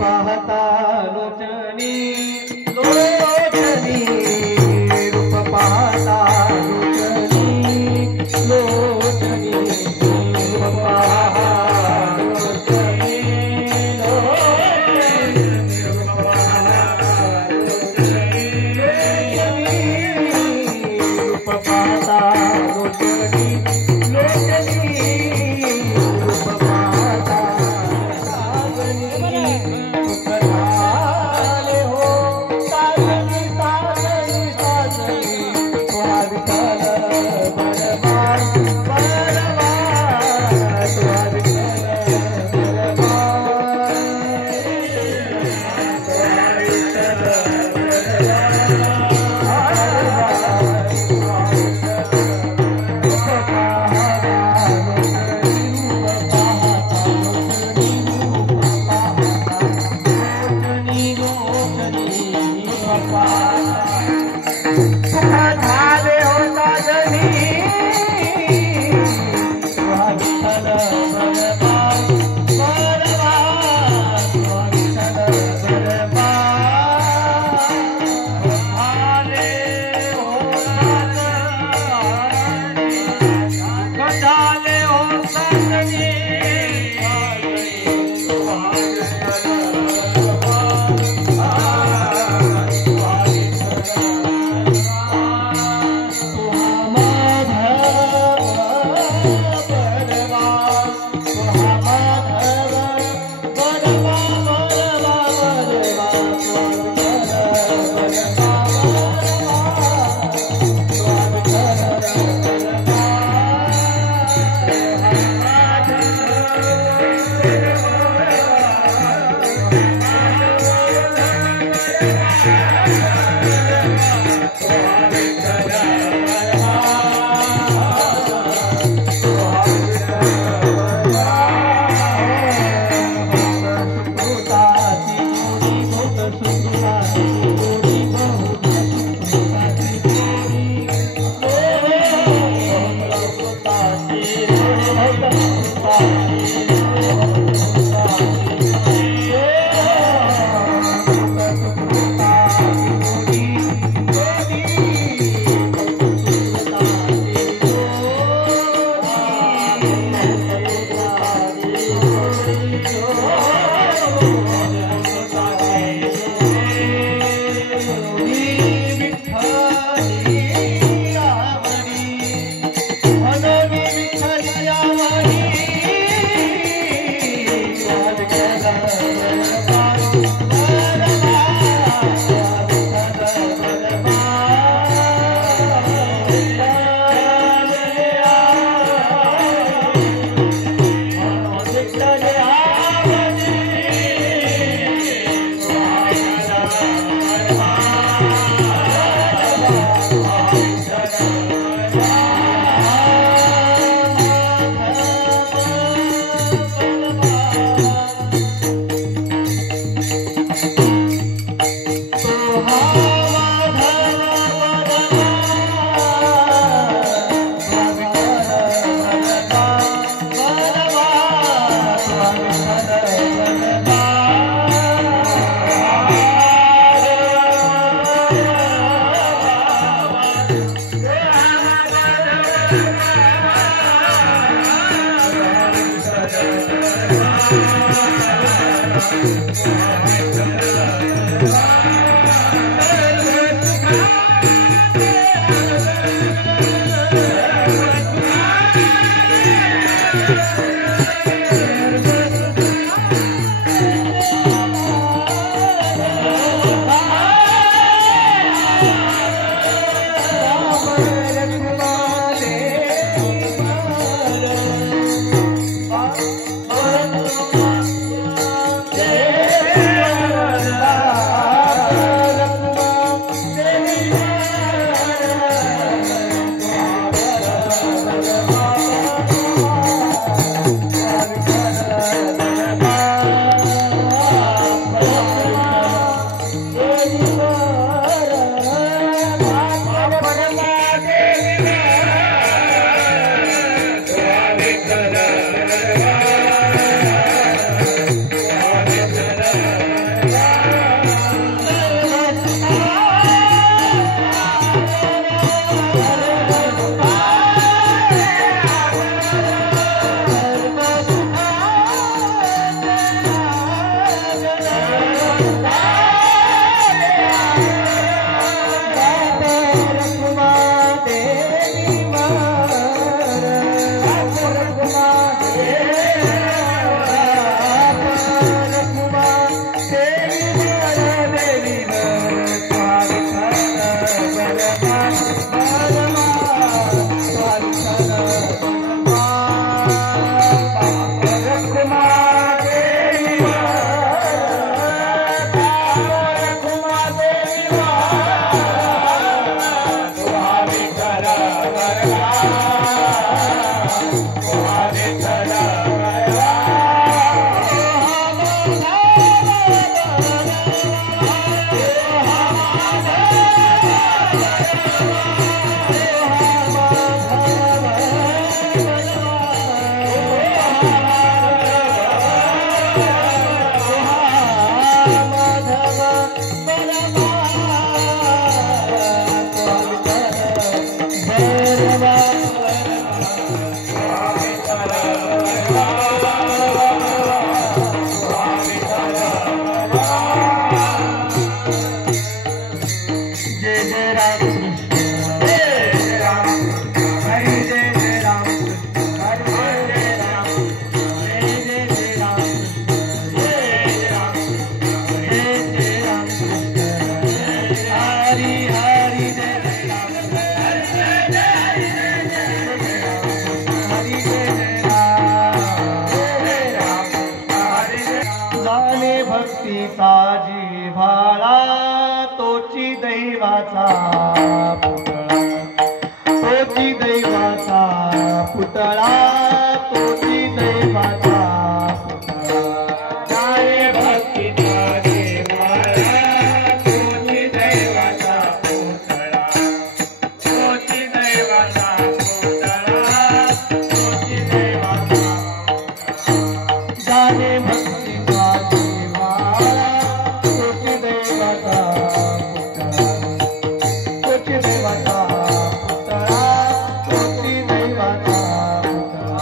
पाहता लोचनी लोचनी रूप पाहता लोचनी लोचनी रूप पाहता लोचनी लोचनी रूप पाहता लोचनी भक्तीचा जिव्हाळा तोची दैवाचा पुतळा तोची दैवाचा पुतळा तोची दैवाचा पुतळा जाणे भक्तीचा जिव्हाळा तोची दैवाचा पुतळा तोची दैवाचा पुतळा तोची दैवाचा जाणे भक्तीचा जिव्हाळा तोची दैवाचा पुतळा तोची दैवाचा पुतळा तोची दैवाचा पुतळा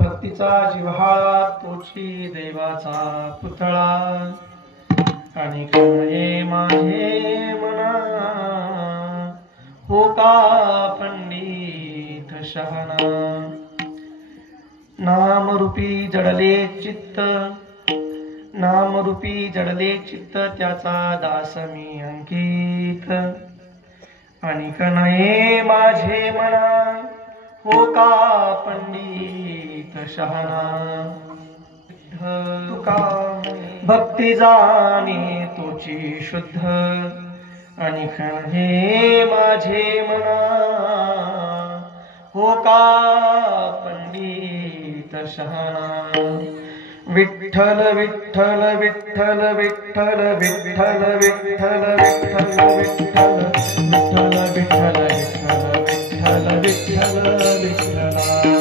भक्तीचा जिव्हाळा तोची दैवाचा पुतळा आणि कळये माझे मना हो का पंडित शहाणा नामरूपी जडले चित्त नामरूपी जडले चित्त त्याचा दास मी अंकित आणि कनये माझे मना हो का पंडित शहाणा तुका भक्ती जाणे तोची शुद्ध आणि हे माझे मना हो का पंडित शहाणा विठ्ठल विठ्ठल विठ्ठल विठ्ठल विठ्ठल विठ्ठल विठ्ठल विठ्ठल विठ्ठल विठ्ठल विठ्ठल विठ्ठल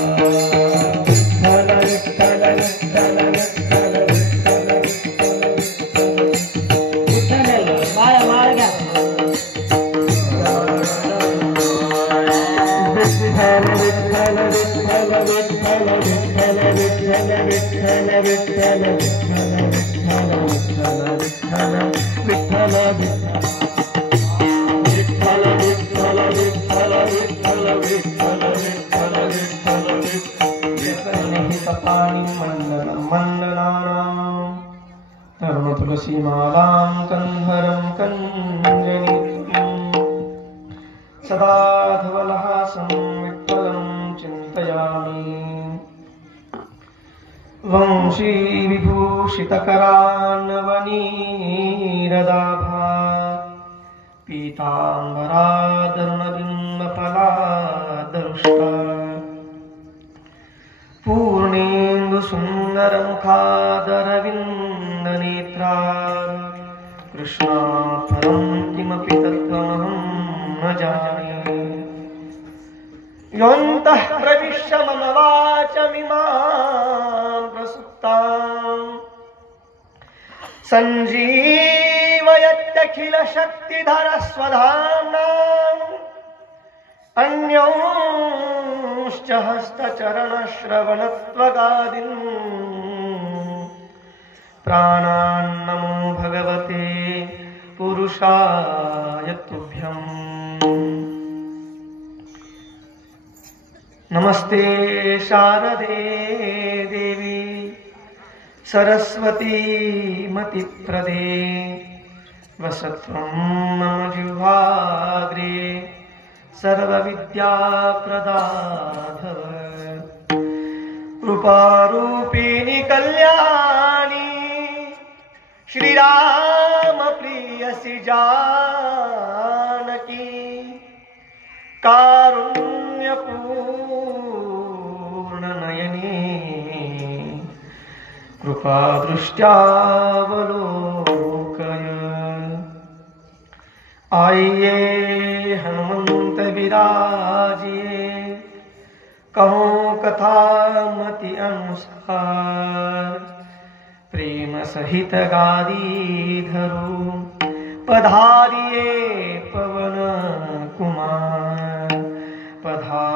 तरुण तुलसी मालां कंधरं कंजनीं सदा धवलहासं विठ्ठलं चिन्तयामि वंशी विभूषितकरान् वनीरदाभा पीताम्बरादरुणबिम्बफलादरुष्टा पूर्णेन्दुसुन्दरमुखादरविन्दनेत्रा कृष्णा परं किमपि तत्त्वमहं न जाने योऽन्तः प्रविश्य मम वाचमिमां प्रसुप्ताम् सञ्जीवयत्यखिलशक्तिधरस्वधाम्नाम् अन्योश्च हस्तचरणश्रवणत्वगादीन् प्राणान्नमो भगवते पुरुषाय तुभ्यम् नमस्ते शारदे देवी सरस्वती मतिप्रदे वसत्वं मम जिह्वाग्रे सर्वविद्याप्रदाधव रूपारूपिणी कल्याणी श्रीरामप्रियसि जानकी कारुण्यपूर्णनयनी कृपादृष्ट्यावलोकय आइए हनुमंत विराजिए कहो कथा मति अनुसार प्रेम सहित गादी धरो पधारिए पवन कुमार पधारिए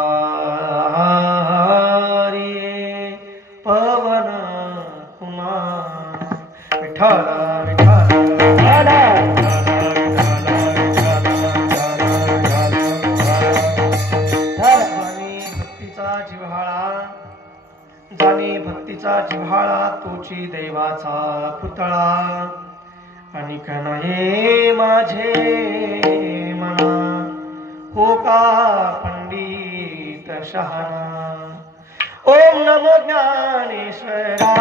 पवन कुमार विठ्ठल विठ्ठल जाणे भक्तीचा जिव्हाळा तोची दैवाचा पुतळा आणि कनये माझे मना हो का पंडित शहाणा ओम नमो ज्ञानेश्वरा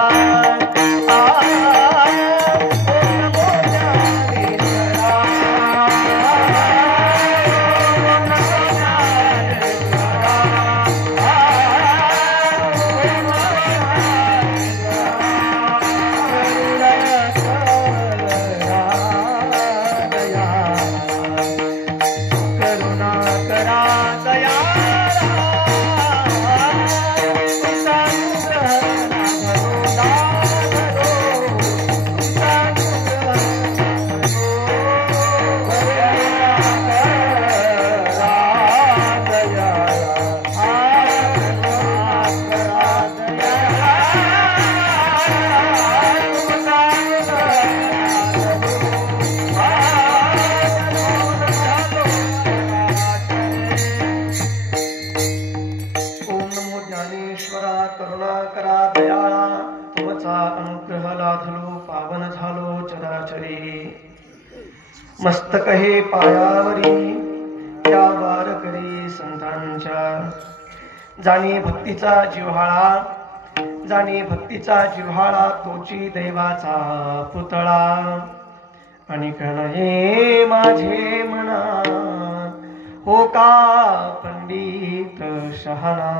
करा दया दयाळा तुमचा अनुग्रह लाधलो पावन झालो चराचरी मस्तक हे पायावरी या वारकरी संतांच्या जाणी भक्तीचा जिव्हाळा जाणी भक्तीचा जिव्हाळा तोची दैवाचा पुतळा आणि कणये माझे मना हो का पंडित शहाणा.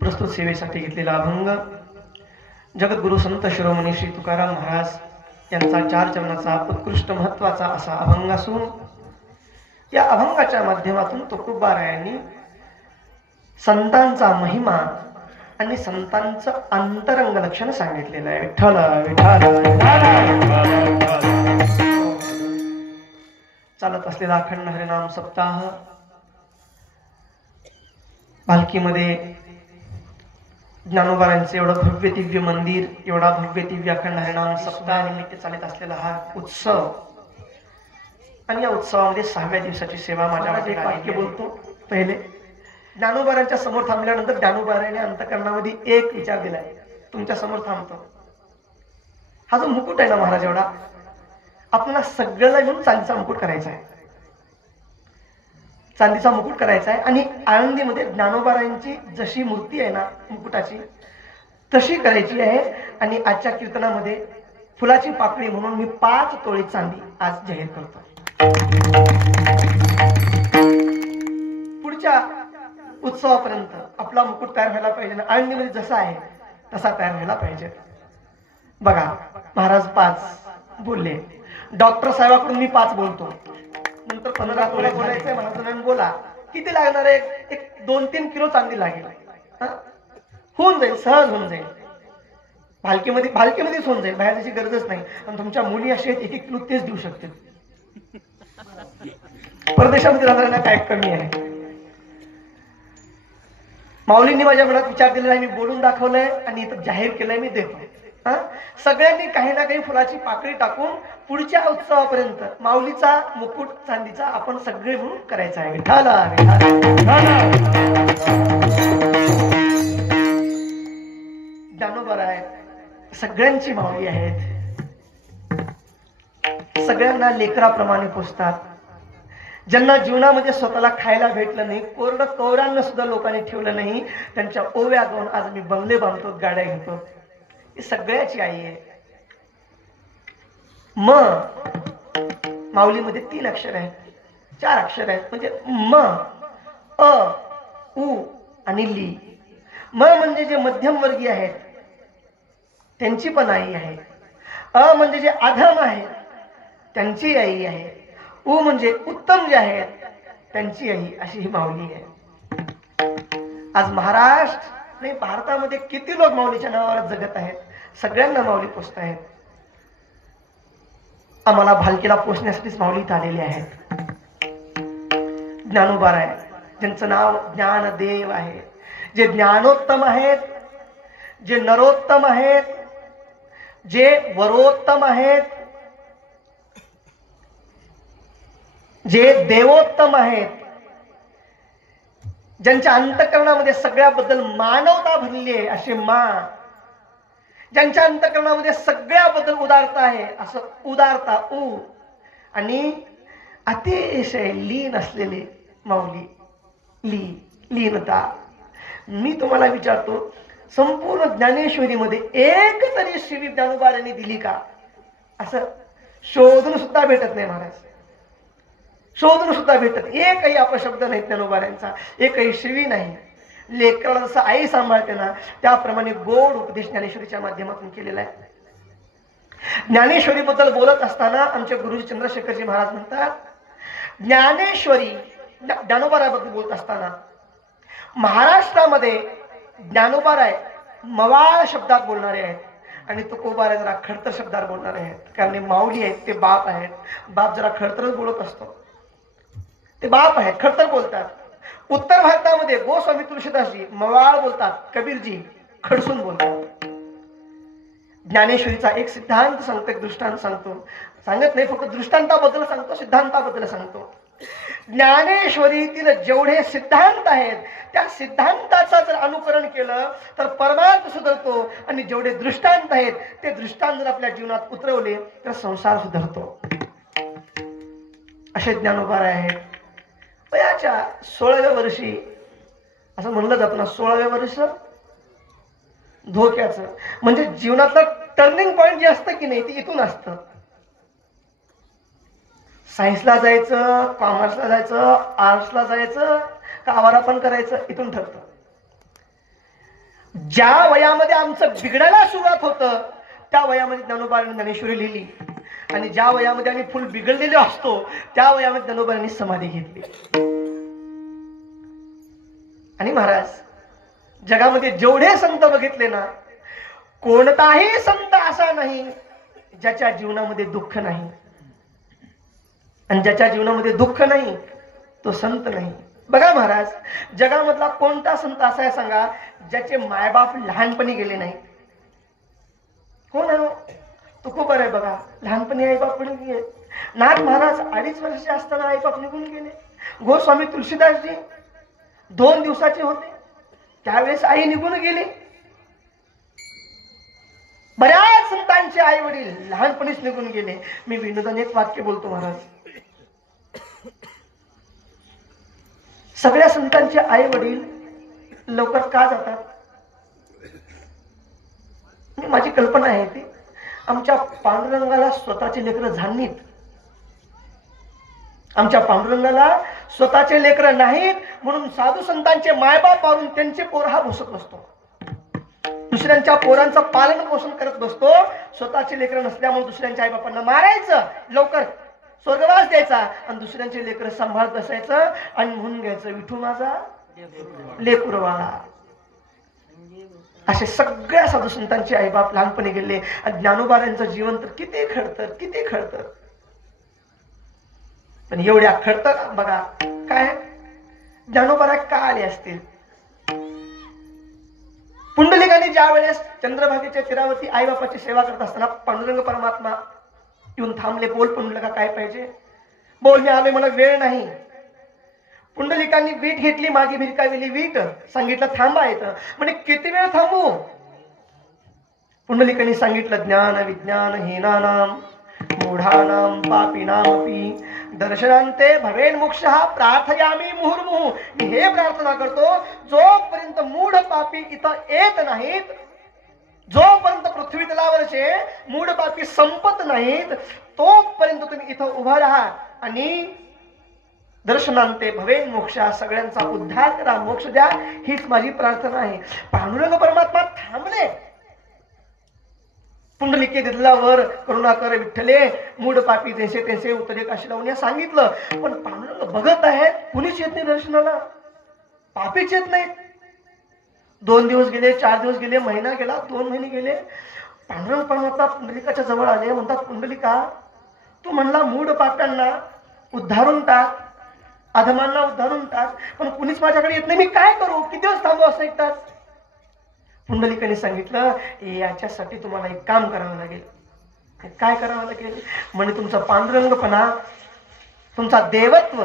प्रस्तुत सेवेसाठी घेतलेला अभंग जगद्गुरु संत शिरोमणी श्री तुकाराम महाराज यांचा 4 चरणाचा उत्कृष्ट महत्वाचा असा अभंग असून या अभंगाच्या माध्यमातून तुकोबारायांनी संतांचा महिमा आणि संतांचं अंतरंग लक्षण सांगितलेलं आहे. विठ्ठल विठ्ठल. चालत असलेला अखंड हरिनाम सप्ताह पालखीमध्ये ज्ञानोबारांचे एवढं भव्य दिव्य मंदिर एवढा भव्य दिव्य अखंड हरिनाम सप्ताह निमित्त चालत असलेला हा उत्सव आणि या उत्सवामध्ये 6व्या दिवसाची सेवा माझ्या एक वाक्य बोलतो. पहिले ज्ञानोबारांच्या समोर थांबल्यानंतर ज्ञानोबारांनी अंतकरणामध्ये एक विचार दिलाय. तुमच्या समोर थांबतो. हा जो मुकुट आहे ना महाराज एवढा आपल्याला सगळ्याला घेऊन चांदीचा मुकुट करायचा आहे. चांदीचा मुकुट करायचा आहे आणि आळंदीमध्ये ज्ञानोबारांची जशी मूर्ती आहे ना मुकुटाची तशी करायची आहे. आणि आजच्या कीर्तनामध्ये फुलाची पाकळी म्हणून मी 5 तोळे चांदी आज जाहीर करतो. पुढच्या उत्सवापर्यंत आपला मुकुट तयार व्हायला पाहिजे ना. आळंदीमध्ये जसा आहे तसा तयार व्हायला पाहिजे. बघा महाराज 5 बोलले. डॉक्टर साहेबाकडून मी 5 बोलतो. नंतर 15 तोळे बोलायचंय. महाराजांना बोला किती लागणार आहे. एक 2-3 किलो चांदी लागेल. होऊन जाईल. सहज होऊन जाईल. भालकीमध्येच होऊन जाईल. बाहेर त्याची गरजच नाही. आणि तुमच्या मुली अशी आहेत 1-1 किलो तेच देऊ शकतील. परदेशामध्ये राहणाऱ्यांना काय कमी आहे. माऊलींनी माझ्या मनात विचार दिलेला आहे. मी बोलून दाखवलंय आणि इथं जाहीर केलंय. मी देतो. सगळ्यांनी काही ना काही फुलाची पाकळी टाकून पुढच्या उत्सवापर्यंत माऊलीचा मुकुट चांदीचा आपण सगळे म्हणून करायचा आहे. ज्ञानोबा आहे सगळ्यांची माऊली आहेत. सगळ्यांना लेकराप्रमाणे पोसतात. ज्यांना जीवनामध्ये स्वतःला खायला भेटलं नाही कोरडं कौरांना सुद्धा लोकांनी ठेवलं नाही त्यांच्या ओव्या गाऊन आज मी बंगले बांधतो गाड्या घेतो. ही सगळ्याची आई आहे. म माऊलीमध्ये 3 अक्षर आहेत 4 अक्षर आहेत म्हणजे म अ उ आणि ली. म म्हणजे जे मध्यमवर्गीय आहेत त्यांची पण आई आहे. अ म्हणजे जे अधम आहेत त्यांची आई आहे. उ म्हणजे उत्तम जे आहेत त्यांची आई. अशी ही माऊली आहे. आज महाराष्ट्र नाही भारतामध्ये किती लोक माऊलीच्या नावावर जगत आहेत. सगळ्यांना माऊली पोसत आहेत. आम्हाला भालकीला पोसण्यासाठीच माऊली इथं आलेली आहेत. ज्ञानोबा आहे ज्यांचं नाव ज्ञानदेव आहे. जे ज्ञानोत्तम आहेत जे नरोत्तम आहेत जे वरोत्तम आहेत जे देवोत्तम आहेत ज्यांच्या अंतःकरणामध्ये सगळ्याबद्दल मानवता भरली आहे असे मा. ज्यांच्या अंतःकरणामध्ये सगळ्याबद्दल उदारता आहे असं उदारता उ. आणि अतिशय लीन असलेले माऊली लीनता. मी तुम्हाला विचारतो संपूर्ण ज्ञानेश्वरीमध्ये एक तरी श्री ज्ञानोबारांनी दिली का. असं शोधून सुद्धा भेटत नाही महाराज. शोधून सुद्धा भेटत एकही अपशब्द नाही ज्ञानोबारांचा. एकही शिवी नाही. लेकराला जसं आई सांभाळते ना त्याप्रमाणे गोड उपदेश ज्ञानेश्वरीच्या माध्यमातून केलेला आहे. ज्ञानेश्वरी बद्दल बोलत असताना आमचे गुरुजी चंद्रशेखरजी महाराज म्हणतात ज्ञानेश्वरी ज्ञानोबाराबद्दल बोलत असताना महाराष्ट्रामध्ये ज्ञानोबाराय मवाळ शब्दात बोलणारे आहेत आणि तुकोबाराय जरा खडतर शब्दात बोलणारे आहेत. कारण माऊली आहेत ते बाप आहेत. बाप जरा खडतरच बोलत असतो. ते बाप आहेत खडतर बोलतात. उत्तर भारतामध्ये गोस्वामी तुलसीदासजी मवाळ बोलतात. कबीरजी खडसून बोलतात. ज्ञानेश्वरीचा एक सिद्धांत सांगतो एक दृष्टांत सांगतो. सांगत नाही फक्त दृष्टांताबद्दल सांगतो सिद्धांताबद्दल सांगतो. ज्ञानेश्वरीतील जेवढे सिद्धांत आहेत त्या सिद्धांताचा जर अनुकरण केलं तर परमार्थ सुधारतो, आणि जेवढे दृष्टांत आहेत ते दृष्टांत जर आपल्या जीवनात उतरवले तर संसार सुधारतो. असे ज्ञानोबा आहेत. वयाच्या 16व्या वर्षी, असं म्हणलं जातं ना, 16व्या वर्ष धोक्याचं, म्हणजे जीवनातलं टर्निंग पॉइंट जे असतं की नाही ते इथून असतं. सायन्सला जायचं, कॉमर्सला जायचं, आर्ट्सला जायचं का आवारापण करायचं, इथून ठरतं. ज्या वयामध्ये आमचं बिघडायला सुरुवात होतं त्या वयामध्ये ज्ञानोबांनी ज्ञानेश्वरी लिहिली, आणि ज्या वयामध्ये आम्ही फुल बिघडलेलो असतो त्या वयामध्ये ज्ञानोबांनी समाधी घेतली. आणि महाराज, जगामध्ये जेवढे संत बघितले ना, कोणताही संत असा नाही ज्याच्या जीवनामध्ये दुःख नाही, आणि ज्याच्या जीवनामध्ये दुःख नाही तो संत नाही. बघा महाराज, जगामधला कोणता संत असा आहे सांगा ज्याचे मायबाप लहानपणी गेले नाही? कोण आहे? तो खूप बरं आहे. बघा, लहानपणी आईबाप निघून गेले. नाथ महाराज 2.5 वर्षाचे असताना आईबाप निघून गेले. गोस्वामी तुलसीदासजी 2 दिवसाचे होते त्यावेळेस आई निघून गेली. बऱ्याच संतांचे आई वडील लहानपणीच निघून गेले. मी विनोदाने एक वाक्य बोलतो महाराज, सगळ्या संतांचे आई वडील लवकर का जातात? माझी कल्पना आहे ती, आमच्या पांडुरंगाला स्वतःचे लेकरं झालीत. आमच्या पांडुरंगाला स्वतःचे लेकरं नाहीत म्हणून साधू संतांचे मायबाप मारून त्यांचे पोर हा भोसत बसतो, दुसऱ्यांच्या पोरांचं पालन पोषण करत बसतो. स्वतःचे लेकरं नसल्यामुळे दुसऱ्यांच्या आईबापांना मारायचं, लवकर स्वर्गवास द्यायचा, आणि दुसऱ्यांचे लेकरं सांभाळत बसायचं आणि म्हणून घ्यायचं विठू माझा लेकुरवाळा. असे सगळ्या साधू संतांचे आईबाप लहानपणी गेले. आणि ज्ञानोबा यांचं जीवन तर किती खडतर, किती खडतर. पण एवढ्या खडतर बघा काय ज्ञानोबा का आले असतील? पुंडलिकाने ज्या वेळेस चंद्रभागेच्या तीरावरती आईबापाची सेवा करत असताना पांडुरंग परमात्मा येऊन थांबले. बोल पुंडलिका, काय पाहिजे? बोल, मी आलोय, मला वेळ नाही. पुंडलिकांनी वीट घेतली, मागे भिरकाविली वीट, सांगितलं थांबा येतं. म्हणजे किती वेळ थांबू? पुंडलिकांनी सांगितलं, ज्ञान विज्ञान हीनानाम मूढानाम पापीनामपि दर्शनांते भवेन मोक्षः प्रार्थयामी मुहुर्मुहुः. मी हे प्रार्थना करतो, जोपर्यंत मूढ पापी इथं येत नाहीत, जोपर्यंत पृथ्वी तलावरचे मूढ पापी संपत नाहीत, तोपर्यंत तुम्ही इथं उभा राहा आणि दर्शनांते भवेन मोक्षा, सगळ्यांचा उद्धार करा, मोक्ष द्या, हीच माझी प्रार्थना आहे. पांडुरंग परमात्मा थांबले. पुंडलिके दिदलावर करुणाकर विठ्ठले मूढ पापी जैसे तैसे उतरे काशी लावून सांगितलं. पण पांडुरंग बघत आहेत, कुणीच येत नाही दर्शनाला, पापीच येत नाहीत. 2 दिवस गेले, 4 दिवस गेले, महिना गेला, 2 महिने गेले. पांडुरंग परमात्मा पुंडलिकाच्या जवळ आले. म्हणतात, पुंडलिका, तू म्हणला मूढ पाप्यांना उद्धारून टाक, अधमांना उद्धारून टाक, पण कुणीच माझ्याकडे येत नाही, मी काय करू? किती दिवस थांबू? असं एक तास. पुंडलिकाने सांगितलं, याच्यासाठी तुम्हाला एक काम करावं लागेल. काय करावं लागेल? म्हणजे तुमचा पांडुरंगपणा, तुमचा देवत्व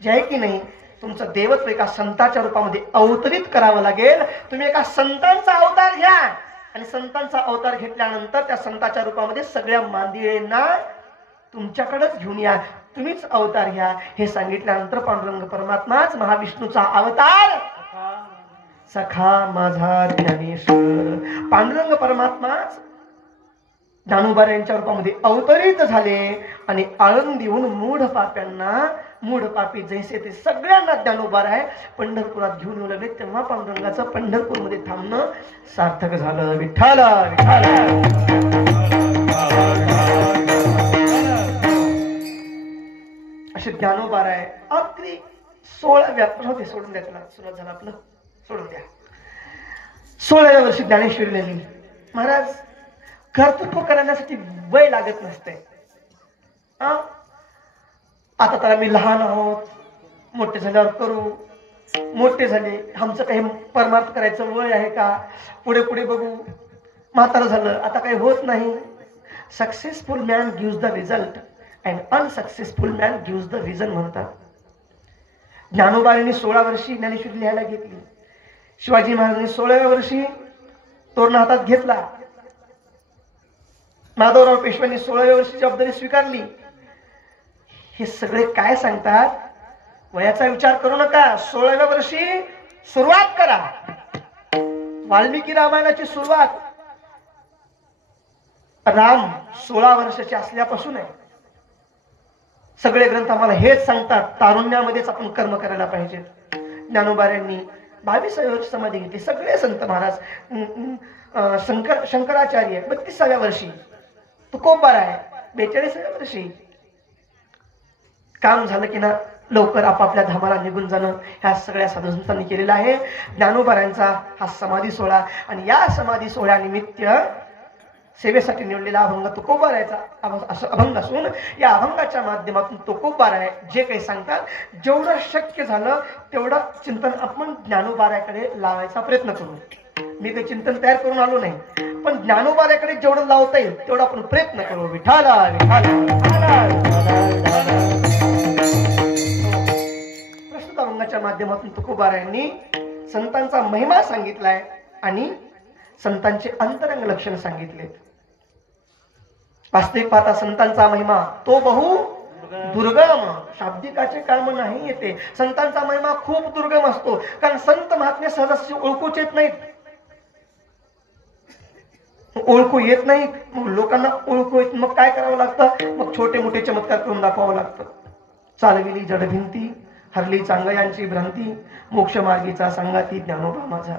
जे आहे की नाही, तुमचं देवत्व एका संताच्या रूपामध्ये अवतरित करावं लागेल. तुम्ही एका संतांचा अवतार घ्या, आणि संतांचा अवतार घेतल्यानंतर त्या संताच्या रूपामध्ये सगळ्या मांदिळेंना तुमच्याकडेच घेऊन या, तुम्हीच अवतार घ्या. हे सांगितल्यानंतर पांडुरंग परमात्माच महाविष्णूचा अवतार, सखा माझा ज्ञानेश्वर, पांडुरंग परमात्माच ज्ञानोबा यांच्या रूपामध्ये अवतरित झाले आणि आळंद देऊन मूढ पाप्यांना, मूढ पापी जैसे ते सगळ्यांना ज्ञानोबा आहे पंढरपुरात घेऊन येऊ लागले. तेव्हा पांडुरंगाचं पंढरपूरमध्ये थांबणं सार्थक झालं. विठ्ठल असे ज्ञानोबा आहे. अगदी 16व्या सोडून द्या, त्याला सुरुवात झाला आपलं, सोडून द्या. 16व्या वर्षी ज्ञानेश्वरी लिहिली. महाराज, कर्तृत्व करण्यासाठी वय लागत नसते. आता तर आम्ही लहान आहोत, मोठे झाल्यावर करू, मोठे झाले, आमचं काही परमार्थ करायचं वय आहे का? पुढे पुढे बघू. म्हातारं झालं, आता काही होत नाही. Successful man gives the result and unsuccessful man gives the reason म्हणतात. ज्ञानोबांनी 16 वर्षी ज्ञानेश्वरी लिहायला घेतली. शिवाजी महाराजांनी 16व्या वर्षी तोरणा हातात घेतला. माधवराव पेशव्यांनी 16व्या वर्षी जबाबदारी स्वीकारली. हे सगळे काय सांगतात? वयाचा विचार करू नका, 16व्या वर्षी सुरुवात करा. वाल्मिकी रामायणाची सुरुवात राम 16 वर्षाचे असल्यापासून आहे. सगळे ग्रंथ आम्हाला हेच सांगतात, तारुण्यामध्येच आपण कर्म करायला पाहिजे. ज्ञानोबाऱ्यांनी 22व्या वर्षी समाधी घेतली. सगळे संत महाराज, शंकराचार्य 32व्या वर्षी, तुकोबार आहे 42व्या वर्षी. काम झालं की ना लवकर आपापल्या धामाला निघून जाणं ह्या सगळ्या साधू संतांनी केलेला आहे. ज्ञानोबाऱ्यांचा हा समाधी सोहळा आणि या समाधी सोहळ्यानिमित्त सेवेसाठी निवडलेला अभंग तुकोबारायचा असं अभंग असून या अभंगाच्या माध्यमातून तुकोबाराय जे काही सांगतात जेवढं शक्य झालं तेवढं चिंतन आपण ज्ञानोबाराकडे लावायचा प्रयत्न करू. मी काही चिंतन तयार करून आलो नाही, पण ज्ञानोबाराकडे जेवढं लावता येईल तेवढा आपण प्रयत्न करू. विठाला प्रस्तुत अभंगाच्या माध्यमातून तुकोबारायांनी संतांचा महिमा सांगितलाय आणि संतांचे अंतरंग लक्षण सांगितले. वास्तविक पाहता संतांचा महिमा तो बहु दुर्गम, शाब्दिकाचे काम नाही येते. संतांचा महिमा खूप दुर्गम असतो, कारण संत महात्मे सहज ओळखूच येत नाहीत. ओळखू येत नाहीत, मग लोकांना ओळखू येत, मग काय करावं लागतं? मग छोटे मोठे चमत्कार करून दाखवावं लागतं. चालविली जडभिंती, हरली चांगयांची भ्रांती, मोक्ष मार्गीचा सांगाती ज्ञानोबा माझा.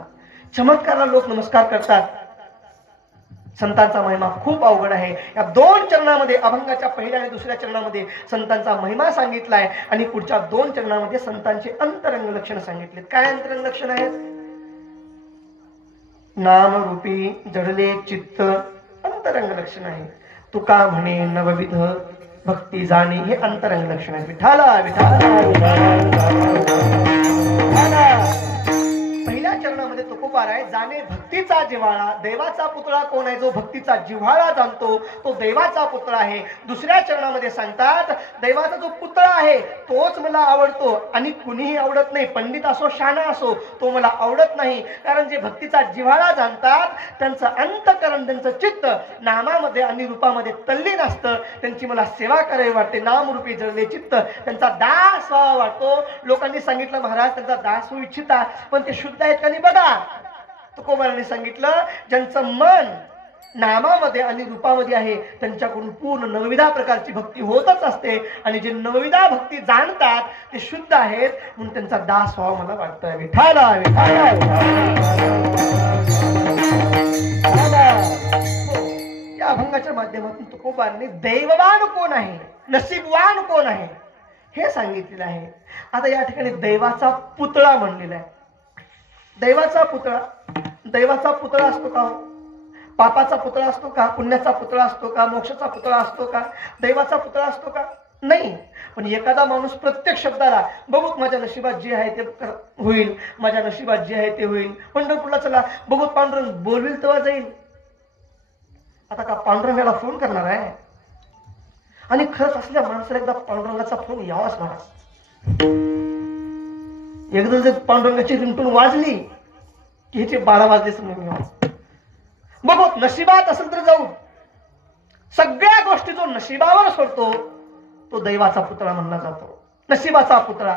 चमत्काराला लोक नमस्कार करतात. संतांचा महिमा खूप अवघड आहे. या 2 चरणामध्ये, अभंगाच्या पहिल्या आणि दुसऱ्या चरणामध्ये संतांचा महिमा सांगितलाय आणि पुढच्या 2 चरणामध्ये संतांचे अंतरंग लक्षण सांगितले. काय अंतरंग लक्षण आहेत? नामरूपी जडले चित्त अंतरंग लक्षण आहे. तुका म्हणे नवविध भक्ती जाणे हे अंतरंग लक्षण आहे. विठाला पहिल्या चरणामध्ये तुकोबाराय जाणे भक्तीचा जिव्हाळा. देवाचा पुतळा कोण आहे? जो भक्तीचा जिव्हाळा जाणतो तो देवाचा पुतळा आहे. दुसऱ्या चरणामध्ये सांगतात देवाचा जो पुतळा आहे तोच मला आवडतो आणि कुणीही आवडत नाही. पंडित असो शहाणा असो तो मला आवडत नाही, कारण जे भक्तीचा जिव्हाळा जाणतात त्यांचं अंतकरण, त्यांचं चित्त नामामध्ये आणि रूपामध्ये तल्लीन असतं. त्यांची मला सेवा करावी वाटते. नामरूपी जळले चित्त, त्यांचा दास व्हावा वाटतो. लोकांनी सांगितलं महाराज त्यांचा दास होऊ इच्छिता, पण ते शुद्ध आहेत का नाही बघा. तुकोबारांनी सांगितलं ज्यांचं मन नामामध्ये आणि रूपामध्ये आहे त्यांच्याकडून पूर्ण नवविधा प्रकारची भक्ती होतच असते. आणि जे नवविधा भक्ती जाणतात ते शुद्ध आहेत, म्हणून त्यांचा दास व्हावा मला वाटतं. विठाला या अभंगाच्या माध्यमातून तुकोबारांनी दैववान कोण आहे, नसीबवान कोण आहे हे सांगितलेलं आहे. आता या ठिकाणी दैवाचा पुतळा म्हणलेला आहे. दैवाचा पुतळा असतो का? पापाचा पुतळा असतो का? पुण्याचा पुतळा असतो का? मोक्षाचा पुतळा असतो का? दैवाचा पुतळा असतो का? नाही. पण एखादा माणूस प्रत्येक शब्दाला बघूत माझ्या नशिबात जे आहे ते होईल, माझ्या नशिबात जे आहे ते होईल, पंढरपूरला चला बघूत पांडुरंग बोलविल तेव्हा जाईल. आता का पांडुरंगाला फोन करणार आहे? आणि खरंच असल्या माणसाला एकदा पांडुरंगाचा फोन यावाच महाराज. एकदा जर पांडुरंगाची रिंगटोन वाजली की ह्याचे 12 वाजले समजून बघ. नशिबात असेल तर जाऊ. सगळ्या गोष्टी जो नशिबावर सोडतो तो दैवाचा पुतळा म्हणला जातो. नशिबाचा पुतळा.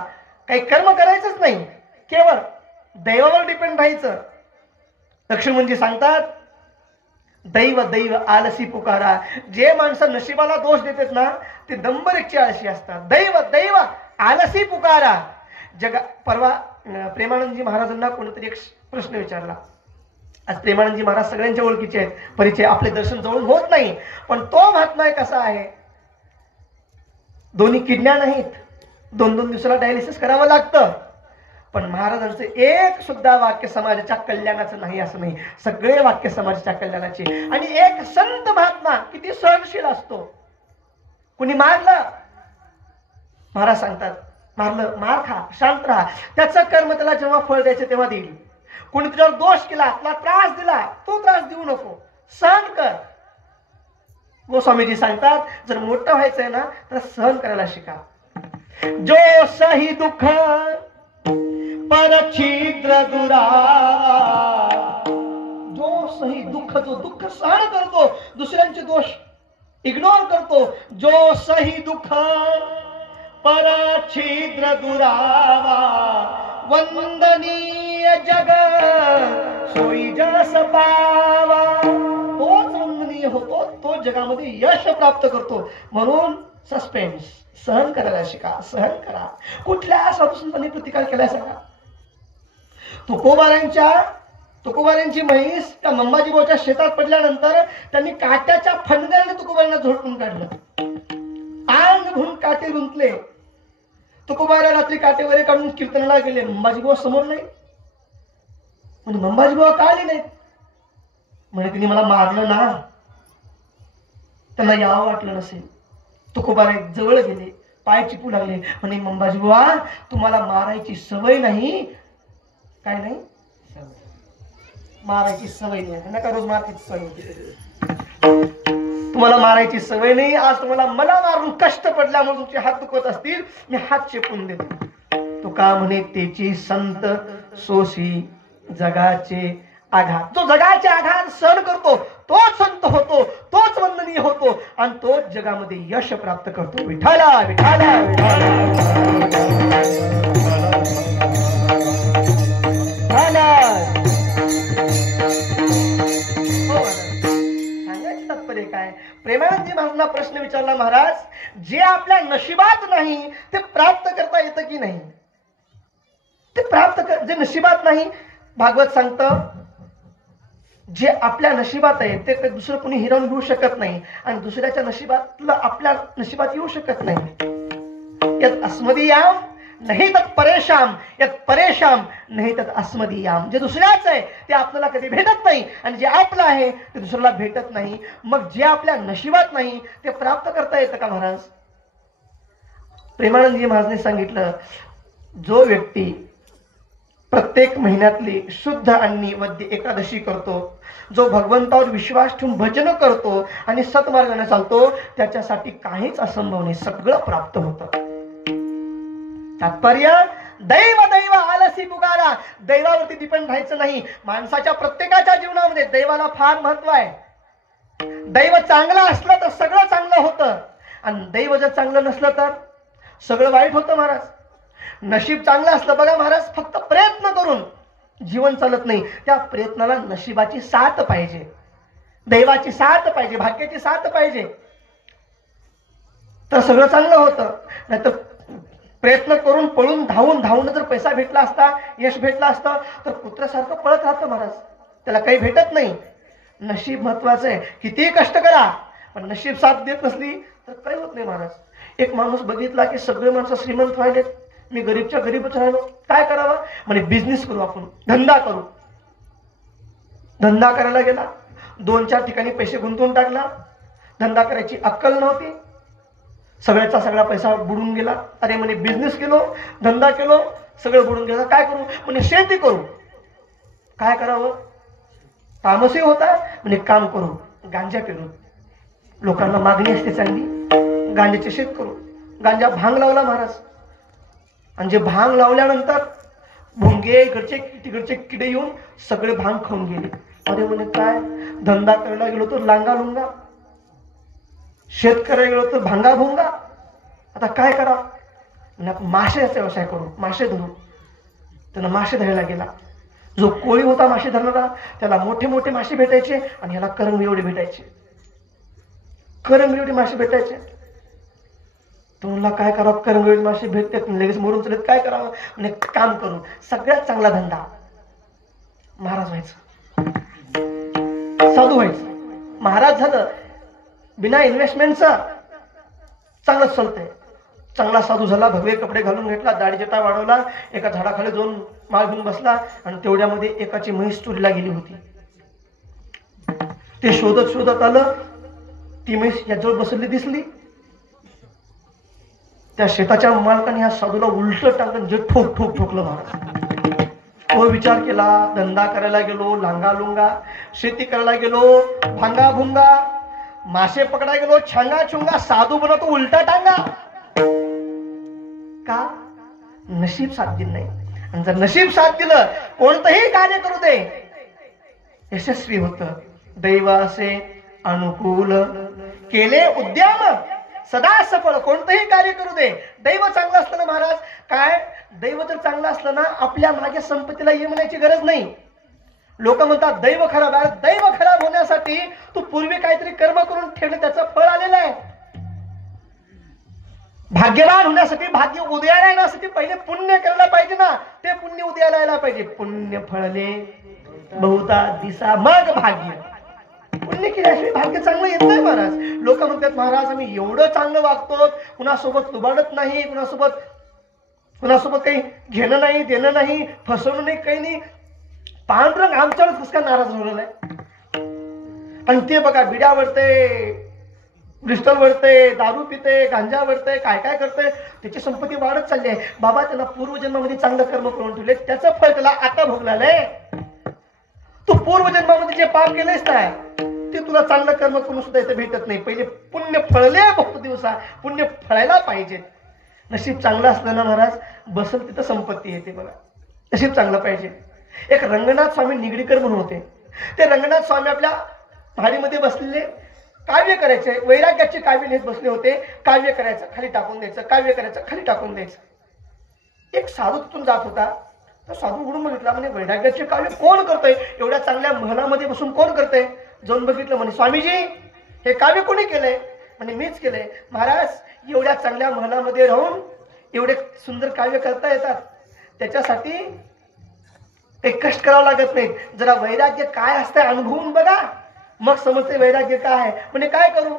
काही कर्म करायचंच नाही, केवळ दैवावर डिपेंड राहायचं. लक्ष्मणजी सांगतात दैव दैव आलसी पुकारा. जे माणसं नशिबाला दोष देतात ना ते दंबरेकचे आळशी असतात. दैव दैव आलसी पुकारा. परवा प्रेमानंदजी महाराजांना कोणतरी एक प्रश्न विचारला. आज प्रेमानंदजी महाराज सगळ्यांच्या ओळखीचे आहेत, परिचय आपले दर्शन जवळून होत नाही, पण तो महात्मा कसा आहे? दोन्ही किडन्या नाहीत, 2-2 दिवसाला डायलिसिस करावं लागतं, पण महाराजांचं एक सुद्धा वाक्य समाजाच्या कल्याणाचं नाही असं नाही. सगळे वाक्य समाजाच्या कल्याणाचे. आणि एक संत महात्मा किती सहनशील असतो. कुणी मारलं, महाराज सांगतात मारलं मार खा, शांत राहा, त्याचं कर्म त्याला जेव्हा फळ द्यायचं तेव्हा देईल. कोणी तुझ्यावर दोष केला, तुला त्रास दिला, तो त्रास देऊ नको, सहन कर. गोस्वामीजी सांगतात, जर मोठं व्हायचंय ना तर सहन करायला शिका. जो सही दुःख पर छिद्र दुरा, जो सही दुःख, जो दुःख सहन करतो, दुसऱ्यांचे दोष इग्नोर करतो, जो सही दुःख पर छिद्र दुरावा, वंदनीय जग सोई जस पावा, तोच वंदनीय होतो, तो जगामध्ये यश प्राप्त करतो. म्हणून सस्पेन्स, सहन करायला शिका, सहन करा. कुठल्या साधूसंतांनी प्रतिकार केलाय सांगा? तुकोबारांची म्हैस त्या मंबाजीबाच्या शेतात पडल्यानंतर त्यांनी काट्याच्या फंद्याने तुकोबारांना झोडपून काढलं. अंग भरून काटे रुंतले. तुकोबारा रात्री काटे वगैरे काढून कीर्तनाला गेले. मंबाजीबाबा समोर नाही. म्हणजे मंबाजीबाबा का आले नाहीत? म्हणजे तिने मला मारलं ना, त्यांना यावं वाटलं नसेल. तुकोबारा जवळ गेले, पाय चिपू लागले. म्हणे मंबाजीबाबा, तुम्हाला मारायची सवय नाही. काय नाही? मारायची सवय नाही. नका रोज मारायची सवय नाही. तुम्हाला मारायची सवय नाही. आज तुम्हाला मला मारून कष्ट पडल्यामुळे तुमचे हात दुखत असतील, मी हात चेपून देतो. तो का म्हणे, त्याची संत सोशी जगाचे आघात. जो जगाचे आघात सहन करतो तोच संत होतो, तोच वंदनीय होतो आणि तोच जगामध्ये यश प्राप्त करतो. विठाला विठाला सांगायचं तात्पर्य काय? प्रेमानंदजी महाराजांना प्रश्न विचारला, महाराज, जे आपल्या नशिबात नाही ते प्राप्त करता येतं की नाही? ते जे नशिबात नाही, भागवत सांगतं, जे आपल्या नशिबात आहे ते दुसरं कोणी हिरावून घेऊ शकत नाही आणि दुसऱ्याच्या नशिबातलं आपल्या नशिबात येऊ शकत नाही. यात अस्मदीयाम नाही तर परेशाम, यात परेशाम नाही तर अस्मदीयाम. जे दुसऱ्याच आहे ते आपल्याला कधी भेटत नाही आणि जे आपलं आहे ते दुसऱ्याला भेटत नाही. मग जे आपल्या नशिबात नाही ते प्राप्त करता येतं का महाराज? प्रेमानंदजी महाराजांनी सांगितलं, जो व्यक्ती प्रत्येक महिन्यातली शुद्ध आणि वद्य एकादशी करतो, जो भगवंतावर विश्वास ठेवून भजन करतो आणि सत्मार्गाने चालतो, त्याच्यासाठी काहीच असंभव नाही, सगळं प्राप्त होतं. तात्पर्य, दैव दैव आलसी पुकारा. दैवावरती डिपेंड राहायचं नाही. माणसाच्या प्रत्येकाच्या जीवनामध्ये दैवाला फार महत्व आहे. दैव चांगलं असलं तर सगळं चांगलं होतं आणि दैव जर चांगलं नसलं तर सगळं वाईट होतं महाराज. नशीब चांगलं असलं बघा महाराज, फक्त प्रयत्न करून जीवन चालत नाही. त्या प्रयत्नाला नशिबाची साथ पाहिजे, दैवाची साथ पाहिजे, भाग्याची साथ पाहिजे, तर सगळं चांगलं होतं. नाहीतर प्रयत्न करून पळून धावून जर पैसा भेटला असता, यश भेटला असतं, तर कुत्र्यासारखं पळत राहतं महाराज, त्याला काही भेटत नाही. नशीब महत्वाचं आहे. कितीही कष्ट करा पण नशीब साथ देत नसली तर काही होत नाही महाराज. एक माणूस बघितला की सगळे माणसं श्रीमंत व्हायले, मी गरीबच्या गरीबच राहिलो, काय करावं? म्हणे बिझनेस करू, आपण धंदा करू. धंदा करायला गेला, 2-4 ठिकाणी पैसे गुंतवून टाकला. धंदा करायची अक्कल नव्हती, सगळ्याचा सगळा पैसा बुडून गेला. अरे म्हणे बिझनेस केलो, धंदा केलो, सगळं बुडून गेलं, काय करू? म्हणे शेती करू. काय करावं? तामसही होता. म्हणे काम करू, गांजा पेरू. लोकांना मागणी असते चांगली, गांजाचे शेत करू. गांजा भांग लावला महाराज, आणि जे भांग लावल्यानंतर भुंगे तिकडचे किडे येऊन सगळे भांग खाऊन गेले. अरे म्हणे काय? धंदा करायला गेलो तर लांगा लुंगा, शेत करायला गेलो तर भांगा भुंगा, आता काय करा? माशाचा व्यवसाय करू, मासे धरू. त्यानं मासे धरायला गेला. जो कोळी होता मासे धरणारा, त्याला मोठे मोठे मासे भेटायचे आणि ह्याला करंग एवढे भेटायचे, करंग एवढे मासे भेटायचे. तुम्हाला काय करावं? करंग एवढे मासे भेटतात, लगेच मरून चलत, काय करावं? म्हणजे काम करू, सगळ्यात चांगला धंदा महाराज व्हायचं, साधू व्हायचं. महाराज झालं, बिना इन्व्हेस्टमेंटचा चांगलंच चालतंय. चांगला साधू झाला, भगवे कपडे घालून घेतला, दाढी जटा वाढवला, एका झाडाखाली जाऊन माळ घेऊन बसला आणि तेवढ्यामध्ये एकाची म्हैस चोरीला गेली होती. ते शोधत आलं, ती म्हैस याजवळ बसली दिसली. त्या शेताच्या मालकाने ह्या साधूला उलट टाकून जे ठोकलं महाराज. तो विचार केला, धंदा करायला गेलो, लांगा लुंगा, शेती करायला गेलो, भांगा भुंगा, मासे पकडा गेलो छांगा छुंगा, साधू बनवतो उलटा टांगा. का? नशीब साथ दिलं नाही. आणि जर नशीब साथ दिलं, कोणतंही कार्य करू दे यशस्वी होत. दैव असे अनुकूल केले उद्यम सदा सफळ. कोणतंही कार्य करू दे, दैव चांगलं असतं ना महाराज. काय दैव जर चांगलं असलं ना, आपल्या मागे संपत्तीला ये म्हणायची गरज नाही. लोक म्हणतात दैव खराब आहे. दैव खराब होण्यासाठी तू पूर्वी काहीतरी कर्म करून ठेवलं, त्याचं फळ आलेलं आहे. भाग्यवान होण्यासाठी, भाग्य उदयाला येण्यासाठी पहिले पुण्य करायला पाहिजे ना. ते पुण्य उदयाला यायला पाहिजे. पुण्य फळले बहुता दिसा मग भाग्य. पुण्य केल्याशिवाय भाग्य चांगलं येत नाही महाराज. लोक म्हणतात महाराज आम्ही एवढं चांगलं वागतो, कुणासोबत लुबाडत नाही, कुणासोबत काही घेणं नाही देणं नाही, फसवणं नाही, काही नाही. पांढरंग आमच्यावर कसं काय नाराज झालेलं आहे. आणि ते बघा बिड्या वळते, पिस्टल वळते, दारू पिते, गांजा वळते, काय काय करते. त्याची संपत्ती वाढत चालली आहे. बाबा त्यांना पूर्वजन्मामध्ये चांगलं कर्म करून ठेवले, त्याचं फळ त्याला आता भोगलेलं आहे. तू पूर्वजन्मामध्ये जे पाप केलेस ना, ते तुला चांगलं कर्म करून सुद्धा इथे भेटत नाही. पहिले पुण्य फळले बहुत दिवसा, पुण्य फळायला पाहिजे. नशीब चांगलं असलं ना महाराज, बसल तिथं संपत्ती येते. बघा नशीब चांगलं पाहिजे. एक रंगनाथ स्वामी निगडीकर म्हणून होते. ते रंगनाथ स्वामी आपल्या भाडीमध्ये बसलेले काव्य करायचे, वैराग्याचे काव्य लिहित बसले होते. काव्य करायचं खाली टाकून द्यायचं, काव्य करायचं खाली टाकून द्यायचं. एक साधू तिथून जात होता. तो साधू उघडून बघितला, म्हणे वैराग्याचे काव्य कोण करतंय, एवढ्या चांगल्या महलामध्ये बसून कोण करतंय. जाऊन बघितलं, म्हणे स्वामीजी हे काव्य कोणी केलंय. म्हणे मीच केलंय. महाराज एवढ्या चांगल्या महलामध्ये राहून एवढे सुंदर काव्य करता येतात, त्याच्यासाठी काही कष्ट करावं लागत नाही. जरा वैराग्य काय असतं अनुभवून बघा, मग समजते वैराग्य काय आहे. म्हणजे काय करू,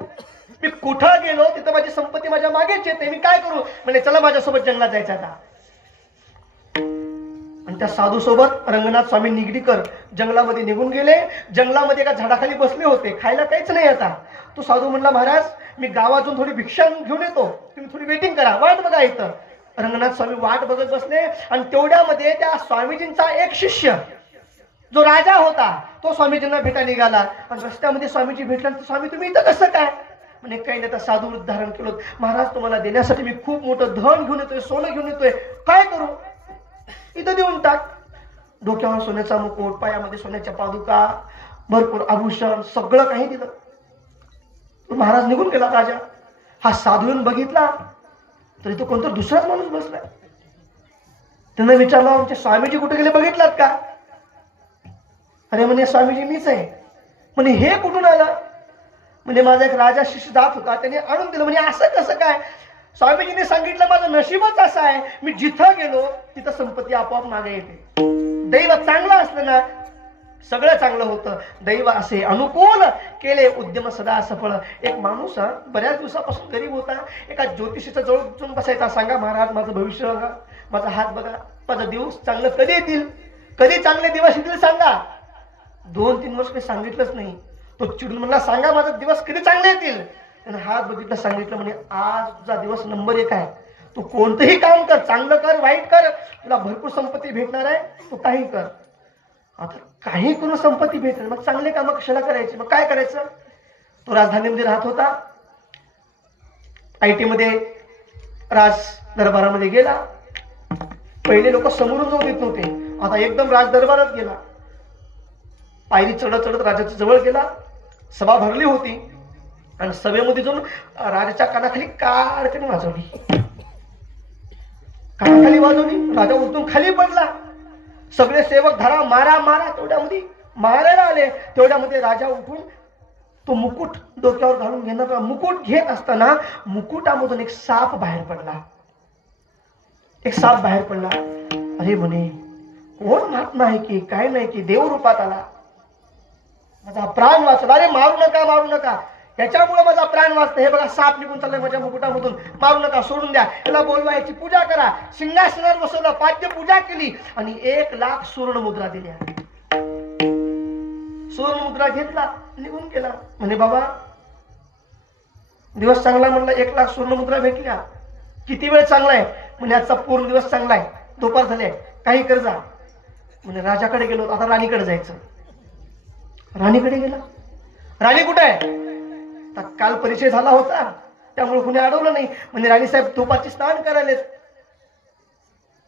मी कुठं गेलो तिथं माझी संपत्ती माझ्या मागेच येते, मी काय करू. म्हणजे चला माझ्यासोबत जंगलात जायचं आता. आणि त्या साधू सोबत रंगनाथ स्वामी निगडीकर जंगलामध्ये निघून गेले. जंगलामध्ये एका झाडाखाली बसले होते, खायला काहीच नाही. आता तो साधू म्हणला महाराज मी गावातून थोडी भिक्षा घेऊन येतो, तुम्ही थोडी वेटिंग करा, वाट बघा इथं. रंगनाथ स्वामी वाट बघत बसले. आणि तेवढ्यामध्ये त्या स्वामीजींचा एक शिष्य जो राजा होता, तो स्वामीजींना भेटा निघाला. आणि रस्त्यामध्ये स्वामीजी भेटल्यानंतर स्वामी तुम्ही इथं कसं काय. म्हणजे काही नाही, तर साधू धारण केलं. महाराज तुम्हाला देण्यासाठी मी खूप मोठं धन घेऊन येतोय, सोनं घेऊन येतोय, काय करू. इथं देऊन टाक. डोक्यावर सोन्याचा मुकुट, पायामध्ये सोन्याच्या पादुका, भरपूर आभूषण, सगळं काही दिलं. महाराज निघून गेला. राजा हा साधू येऊन बघितला, तरी तो कोणता दुसराच माणूस बसलाय. त्यांना विचारलं आमचे स्वामीजी कुठे गेले बघितलात का. अरे म्हणे स्वामीजी मीच आहे. म्हणे हे कुठून आलं. म्हणजे माझा एक राजा शिष्य जात होता, त्याने आणून दिलं. म्हणजे असं कसं काय. स्वामीजीने सांगितलं माझं नशीबच असं आहे, मी जिथं गेलो तिथं संपत्ती आपोआप मागे येते. दैव चांगलं असलं ना सगळं चांगलं होतं. दैव असे अनुकूल केले उद्यम सदा सफळ. एक माणूस बऱ्याच दिवसापासून गरीब होता. एका ज्योतिषीच्या जवळ जाऊन बसायचा. सांगा महाराज माझं भविष्य बघा, माझा हात बघा, माझा दिवस चांगलं कधी येतील, कधी चांगले दिवस येतील सांगा. 2-3 वर्ष काही सांगितलंच नाही. तो चिडून म्हणला सांगा माझा दिवस कधी चांगले येतील. त्याने हात बघितलं, सांगितलं म्हणे आज तुझा दिवस नंबर 1 आहे. तू कोणतंही काम कर, चांगलं कर वाईट कर, तुला भरपूर संपत्ती भेटणार आहे, तू काही कर. आता काही करून संपत्ती भेटणार, मग चांगले काम कशाला करायचे. मग काय करायचं. तो राजधानीमध्ये राहत होता. IT मध्ये राज दरबारामध्ये गेला. पहिले लोक समोरून जाऊ देत नव्हते, आता एकदम राज दरबारात गेला. पायरी चढत चढत राजाच्या जवळ गेला. सभा भरली होती आणि सभेमध्ये जाऊन राजाच्या कानाखाली काढकन वाजवली. कानाखाली वाजवली. राजा उठून खाली पडला. सगळे सेवक धरा मारा मारा, तेवढ्यामध्ये मारायला आले. तेवढ्यामध्ये राजा उठून तो मुकुट डोक्यावर घालून घेणार. मुकुट घेत असताना मुकुटामधून एक साप बाहेर पडला. एक साप बाहेर पडला. अरे म्हणे कोण महात्मा आहे की काय नाही की देव रूपात आला, माझा प्राण वाचला. अरे मारू नका मारू नका, याच्यामुळे माझा प्राण वाचतं. हे बघा साप निघून चाललाय माझ्या मुकुटामधून, मारू नका, सोडून द्या, याला बोलवा, याची पूजा करा. सिंहासनावर बसवलं, पाद्य पूजा केली आणि 1,00,000 सुवर्ण मुद्रा दिल्या. सुवर्ण मुद्रा घेतला, निघून गेला. म्हणे बाबा दिवस चांगला म्हणला, 1,00,000 सुवर्ण मुद्रा भेटल्या. किती वेळ चांगला आहे. म्हणजे आजचा पूर्ण दिवस चांगला आहे, दुपार झाली आहे, काही कर जा. म्हणजे राजाकडे गेलो, आता राणीकडे जायचं. राणीकडे गेला. राणी कुठे आहे. आता काल परिचय झाला होता त्यामुळे कुणी अडवलं नाही. म्हणजे राणीसाहेब तुपाची स्नान करायला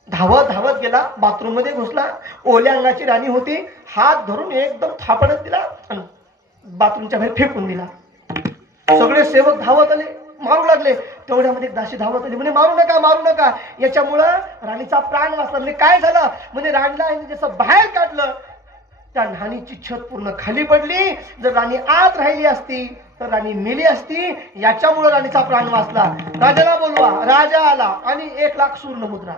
धावत धावत गेला, बाथरूम मध्ये घुसला. ओल्या अंगाची राणी होती, हात धरून एकदम थापडत दिला आणि बाथरूमच्या बाहेर फेकून दिला. सगळे सेवक धावत आले, मारू लागले. तेवढ्यामध्ये एक दासी धावत आली, म्हणे मारू नका मारू नका, याच्यामुळं राणीचा प्राण वाचला. म्हणजे काय झालं, म्हणजे राणीला जसं बाहेर काढलं त्या न्हाणीची छत पूर्ण खाली पडली. जर राणी आत राहिली असती तर राणी मेली असती. याच्यामुळे राणीचा प्राण वाचला. राजाला बोलवा. राजा आला आणि 1,00,000 सुवर्ण मुद्रा.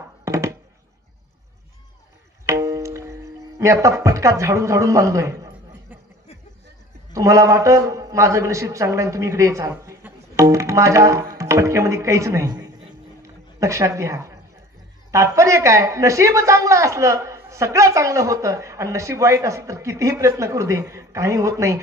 मी आता पटकात झाडून झाडून बांधतोय. तुम्हाला वाटल माझं नशीब चांगलं आहे, तुम्ही इकडे येचाल. माझ्या पटक्यामध्ये काहीच नाही, लक्षात घ्या. तात्पर्य काय, नशीब चांगलं असलं सगळं चांगलं होतं आणि नशीब वाईट असलं तर कितीही प्रयत्न करू दे काही होत नाही.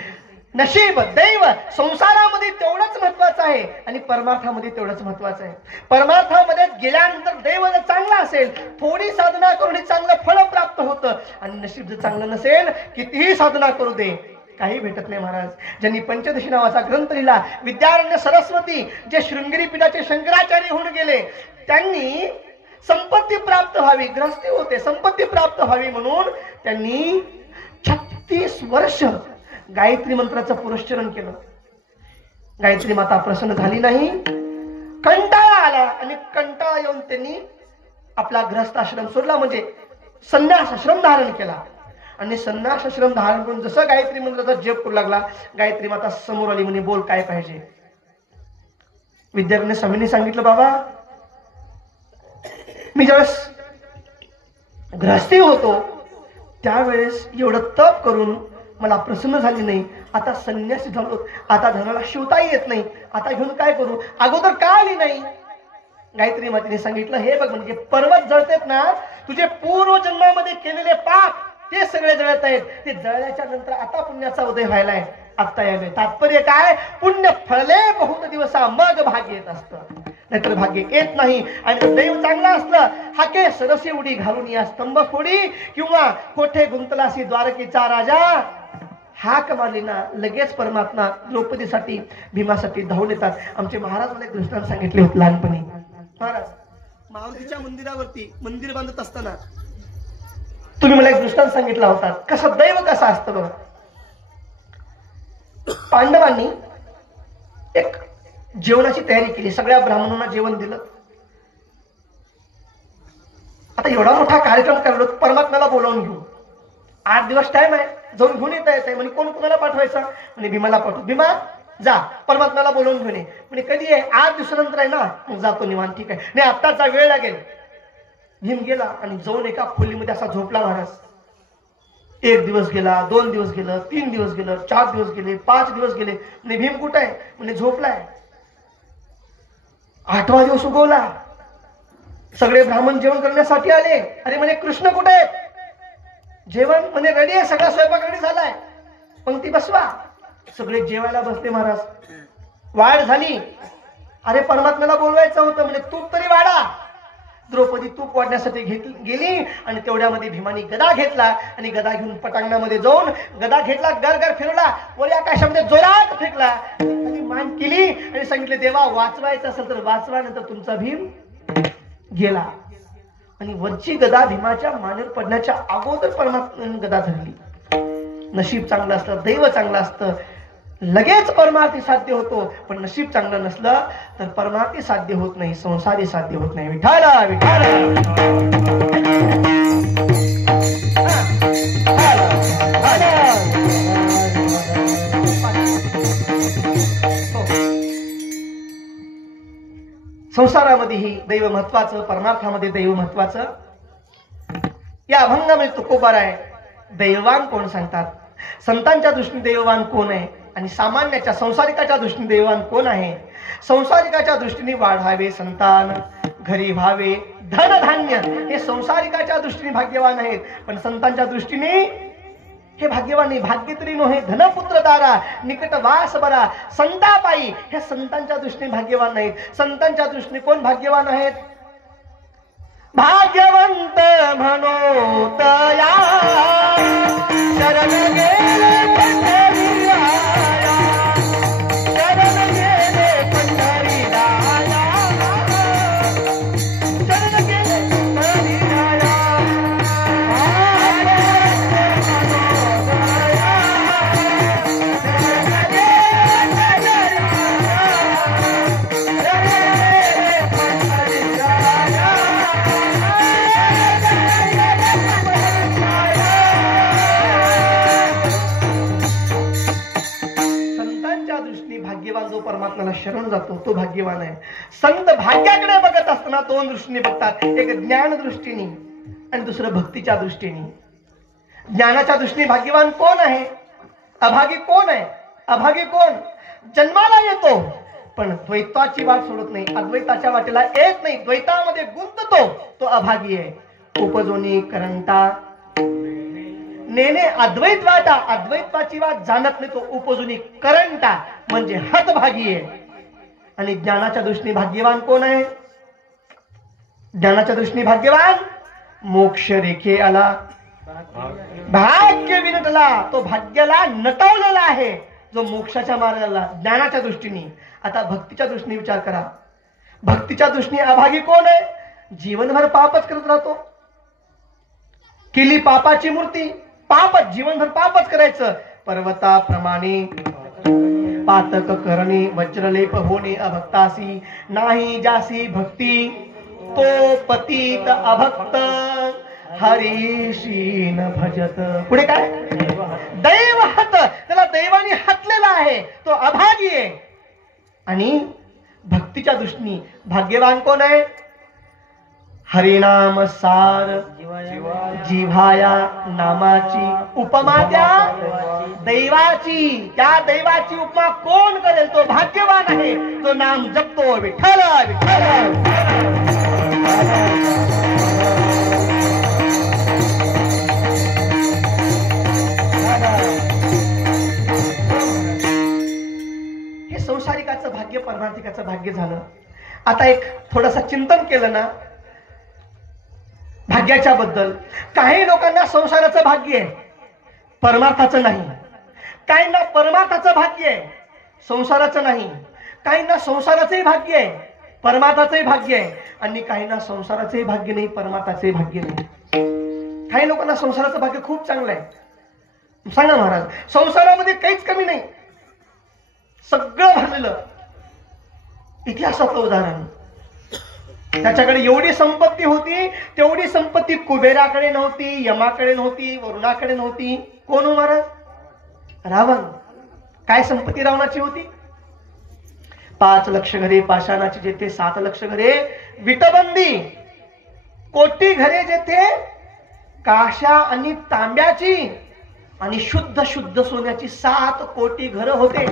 नशीब दैव संसारामध्ये तेवढंच महत्वाचं आहे आणि परमार्थामध्ये तेवढंच महत्वाचं आहे. परमार्थामध्ये गेल्यानंतर दैव जर चांगला असेल, थोडी साधना करून चांगलं फळ प्राप्त होतं आणि नशीब जर चांगलं नसेल, कितीही साधना करू दे काही भेटत नाही. महाराज ज्यांनी पंचदशी नावाचा ग्रंथ लिहिला, विद्यारण्य सरस्वती जे शृंगेरी पीठाचे शंकराचार्य होऊन गेले, त्यांनी संपत्ती प्राप्त व्हावी, ग्रस्ती होते, संपत्ती प्राप्त व्हावी म्हणून त्यांनी 36 वर्ष गायत्री मंत्राचं पुरस्चरण केलं. गायत्री माता प्रसन्न झाली नाही, कंटाळा आला आणि कंटाळा येऊन त्यांनी आपला ग्रस्त आश्रम सोडला, म्हणजे संन्यास आश्रम धारण केला. आणि संन्यास आश्रम धारण करून जसं गायत्री मंत्राचा जप करू लागला, गायत्री माता समोर आली, म्हणे बोल काय पाहिजे. विद्यार्थ्यांनी स्वामींनी सांगितलं, बाबा मी ज्यावेळेस ग्रस्ती होतो त्यावेळेस एवढं तप करून मला प्रसन्न झाली नाही, आता संन्यासी झालो, आता धनाला शिवताही येत नाही, आता घेऊन काय करू, अगोदर का आली नाही. गायत्री मातेने सांगितलं, हे बघ म्हणजे पर्वत जळतेत ना, तुझे पूर्व जन्मामध्ये केलेले पाप ते सगळे जळत आहेत, ते जळल्याच्या नंतर आता पुण्याचा उदय व्हायलाय, आता यावे. तात्पर्य काय, पुण्य फळले बहुत दिवसा मग भाग्य येत असतं, नाहीतर भाग्य येत नाही. आणि दैव चांगला असलं, हाके सरसी उडी घालून या स्तंभ फोडी किंवा कोठे गुंतलासी द्वारकेचा राजा, हाक मारली ना लगेच परमात्मा द्रौपदीसाठी भीमासाठी धावून येतात. आमचे महाराज मला एक दृष्टांत सांगितले होते लहानपणी. महाराज मारुतीच्या मंदिरावरती मंदिर बांधत असताना तुम्ही मला एक दृष्टांत सांगितला होता, कसं दैव कसं असतं बघा. पांडवांनी एक जेवणाची तयारी केली, सगळ्या ब्राह्मणांना जेवण दिलं. आता एवढा मोठा कार्यक्रम करलो, परमात्म्याला बोलावून घेऊ, 8 दिवस टाइम आहे, जाऊन घेऊन येता येत आहे. म्हणजे कोण कोणाला पाठवायचं, म्हणजे भीमाला पाठवू, भीमा जा परमात्म्याला बोलावून घेऊन ये. म्हणजे कधी आहे, 8 दिवसानंतर आहे ना, मग जातो निवांत, ठीक आहे, नाही आत्ताचा वेळ लागेल. भीम गेला आणि जाऊन एका खोलीमध्ये असा झोपला. महाराज 1 दिवस गेला, 2 दिवस गेलं, 3 दिवस गेलं, 4 दिवस गेले, 5 दिवस गेले. म्हणजे भीम कुठं आहे, म्हणजे झोपलाय. 8वा दिवस उगवला, सगळे ब्राह्मण जेवण करण्यासाठी आले. अरे म्हणे कृष्ण कुठे आहे, जेवण म्हणजे रेडी आहे, सगळा स्वयंपाक रेडी झालाय, पंक्ती बसवा. सगळे जेवायला बसले. महाराज वाढ झाली, अरे परमात्म्याला बोलवायचं होतं, म्हणजे तूप तरी वाढा. द्रौपदी तूप वाढण्यासाठी गेली आणि तेवढ्यामध्ये भीमानी गदा घेतला आणि गदा घेऊन पटांगणामध्ये जाऊन गदा घेतला, गरगर फिरवला, वर आकाशामध्ये जोरात फेकला, आणि मान केली आणि सांगितले, देवा वाचवायचं असेल तर वाचवा, नंतर तुमचा भीम गेला. आणि वरची गदा भीमाच्या मानेवर पडण्याच्या अगोदर परमात्म्याने गदा धरली. नशीब चांगलं असतं, दैव चांगलं असतं, लगेच परमार्थी साध्य होतो. पण नशीब चांगलं नसलं तर परमार्थी साध्य होत नाही, संसारी साध्य होत नाही. विठाला विठाला संसारामध्येही दैव महत्वाचं, परमार्थामध्ये दैव महत्वाचं. या अभंगामध्ये तुकोबार आहे, दैववान कोण सांगतात. संतांच्या दृष्टीने दैववान कोण आहे आणि सामान्याच्या संसारिकाच्या दृष्टीने दैववान कोण आहे. संसारिकाच्या दृष्टीने वाढावे संतान, घरी व्हावे धनधान्य, हे संसारिकाच्या दृष्टीने भाग्यवान आहेत. पण संतांच्या दृष्टीने हे भाग्यवान नाही. भाग्य तरी नोहे धनपुत्र दारा, निकट वास बरा संतापायी, हे संतांच्या दृष्टीने भाग्यवान नाहीत. संतांच्या दृष्टीने कोण भाग्यवान आहेत. भाग्यवंत म्हणो तया शरण गेले पंढरीराया, शरण परमात्म्याला शरण जातो तो भाग्यवान आहे. संत भाग्याकडे बघत असताना दोन दृष्टीने बघतात, एक ज्ञान दृष्टीने आणि दुसरं भक्तीच्या दृष्टीने. ज्ञानाच्या दृष्टीने भाग्यवान कोण आहे? अभागी कोण आहे? अभागी कोण? जन्माला येतो पण द्वैताची वाट सोडत नाही, अद्वैताच्या वाटेला येत नाही, द्वैतामध्ये गुंततो, तो अभागी आहे. उपजोनी करंटा नेने अद्वैत वाटा, अद्वैताची वाट जाणत नाही, तो उपजोनी करंटा म्हणजे हतभागी आहे. आणि ज्ञानाच्या दृष्टीने भाग्यवान कोण आहे? ज्ञानाच्या दृष्टीने भाग्यवान मोक्ष रेखे आला, भाग्य विनटला, तो भाग्याला नटवलेला आहे जो मोक्षाच्या मार्गाला ज्ञानाच्या दृष्टीने. आता भक्तीच्या दृष्टीने विचार करा. भक्तीच्या दृष्टीने अभागी कोण आहे? जीवनभर पापच करत राहतो, केली पापाची मूर्ती, पापच जीवनभर पापच करायचं. पर्वताप्रमाणे पातक करणे, वज्रलेप होणे अभक्तासी, नाही जासी भक्ती तो पतित अभक्त, हरीशी न भजत. पुढे काय? दैव हत, त्याला दैवाने हतलेला आहे, तो अभागी आहे. आणि भक्तीच्या दृष्टीने भाग्यवान कोण आहे? हरिनाम सार जिव्हाया नामाची उपमा त्या दैवाची. त्या दैवाची उपमा कोण करेल? तो भाग्यवान आहे, तो नाम जपतो विठ्ठल विठ्ठल. हे संसारिकाचं भाग्य, परमार्थिकाचं भाग्य झालं. आता एक थोडंसं चिंतन केलं ना भाग्याच्या बद्दल. काही लोकांना संसाराचं भाग्य आहे, परमार्थाचं नाही. काहींना परमार्थाचं भाग्य आहे, संसाराचं नाही. काहींना संसाराचंही भाग्य आहे, परमार्थाचंही भाग्य आहे. आणि काहींना संसाराचंही भाग्य नाही, परमार्थाचंही भाग्य नाही. काही लोकांना संसाराचं भाग्य खूप चांगलं आहे. सांगा महाराज, संसारामध्ये काहीच कमी नाही, सगळं भरलेलं. इतिहासातलं उदाहरण, त्याच्याकडे एवढी संपत्ती होती, तेवढी संपत्ती कुबेराकडे नव्हती, यमाकडे नव्हती, वरुणाकडे नव्हती. कोण हो महाराज? रावण. काय संपत्ती रावणाची होती? 5 लक्ष घरे पाषाणाची जेथे, 7 लक्ष घरे विटबंदी, कोटी घरे जेथे काशा आणि तांब्याची, आणि शुद्ध शुद्ध सोन्याची 7 कोटी घरं होते.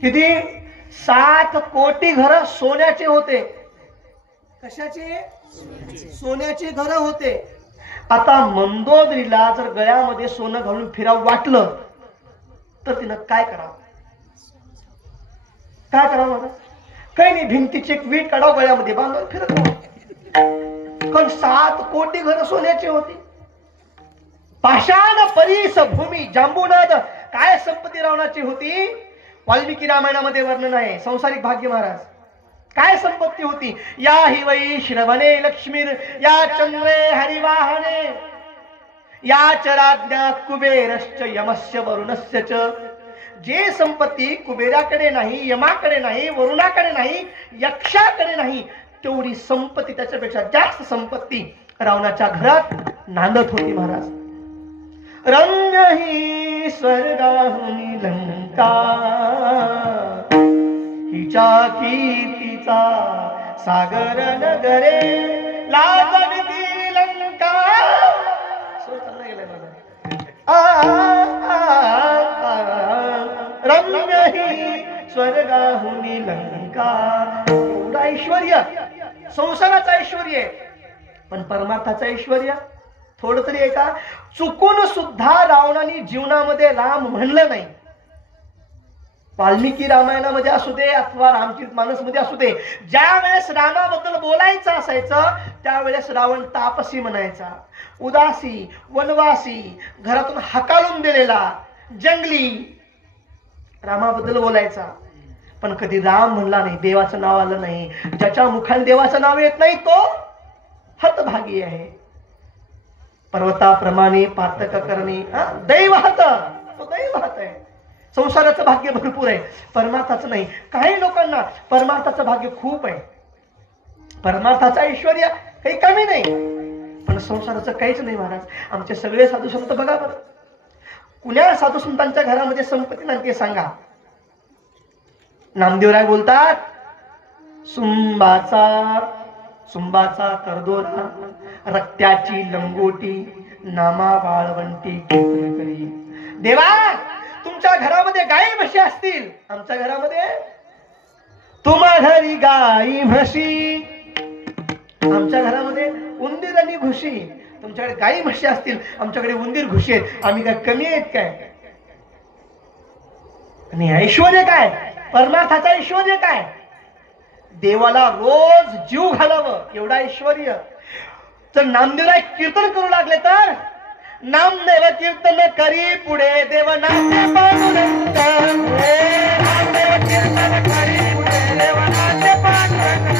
किती? 7 कोटी घरं सोन्याचे होते. कशाचे? सोन्याचे घरं होते. आता मंदोदरीला जर गळ्यामध्ये सोनं घालून फिरावं वाटलं तर तिनं काय करावं? काय करावं? काही नाही, भिंतीची एक वीट काढावं, गळ्यामध्ये बांधून फिरत राहावं. कारण 7 कोटी घरं सोन्याची होती. पाषाण परीस भूमी जांबुनद, काय संपत्ती रावणाची होती? वाल्मिकी रामायणामध्ये वर्णन आहे. संसारिक भाग्य महाराज, काय संपत्ती होती? या हि वै श्रवणे लक्ष्मीर, या चंद्रे हरिवाहने, या च राज्ञा कुबेरश्च यमस्य वरुणस्य च. जे संपत्ती कुबेराकडे नाही, यमाकडे नाही, वरुणाकडे नाही, यक्षाकडे नाही, तेवढी संपत्ती, त्याच्यापेक्षा जास्त संपत्ती रावणाच्या घरात नांदत होती महाराज. रम्य ही स्वर्गाहुनी लंका, हिच्या कीर्तीचा सागर नगरे, लाजविती लंका. रम्य ही स्वर्गाहुनी लंका. एवढं ऐश्वर्य, संसाराचं ऐश्वर्य, पण परमार्थाचं ऐश्वर्य थोडं तरी आहे का? चुकून सुद्धा रावणाने जीवनामध्ये राम म्हणलं नाही. वाल्मिकी रामायणामध्ये असू दे अथवा रामचरितमानसमध्ये असू दे, ज्या वेळेस रामाबद्दल बोलायचं असायचं त्यावेळेस रावण तापसी म्हणायचा, उदासी, वनवासी, घरातून हकालून दिलेला, जंगली, रामाबद्दल बोलायचा. पण कधी राम म्हणला नाही, देवाचं नाव आलं नाही. ज्याच्या मुखाने देवाचं नाव येत नाही तो हतभागी आहे. पर्वताप्रमाणे पातक करणे, दैवहत, तो दैवहत आहे. संसाराचं भाग्य भरपूर आहे, परमार्थाचं नाही. काही लोकांना परमार्थाचं भाग्य खूप आहे, परमार्थाचं ऐश्वर्य काही कमी नाही, पण संसाराचं काहीच नाही महाराज. आमचे सगळे साधू संत बघा बरं, कुण्या साधू संतांच्या घरामध्ये संपत्ती नाही ते सांगा. नामदेवराय बोलतात, सुंबाचा करदोरा, रक्त्याची लंगोटी, नामा बाळवंटी कीर्तन करी. देवा, तुमच्या घरामध्ये गाई म्हशी असतील, आमच्या घरामध्ये तुम्हा घरी गाई म्हशी, आमच्या घरामध्ये उंदीर आणि घुशी. तुमच्याकडे गाई म्हशी असतील, आमच्याकडे उंदीर घुशी आहेत. आम्ही काय कमी आहेत काय? आणि ऐश्वर्य काय? परमार्थाचं ऐश्वर्य काय? देवाला रोज जीव घालावं एवढं ऐश्वर्य. जर नामदेवराय कीर्तन करू लागले तर, नामदेव कीर्तन करी पुढे देवनाचे पांडुरंग, नामदेव कीर्तन करी पुढे देवनाचे पांडुरंग,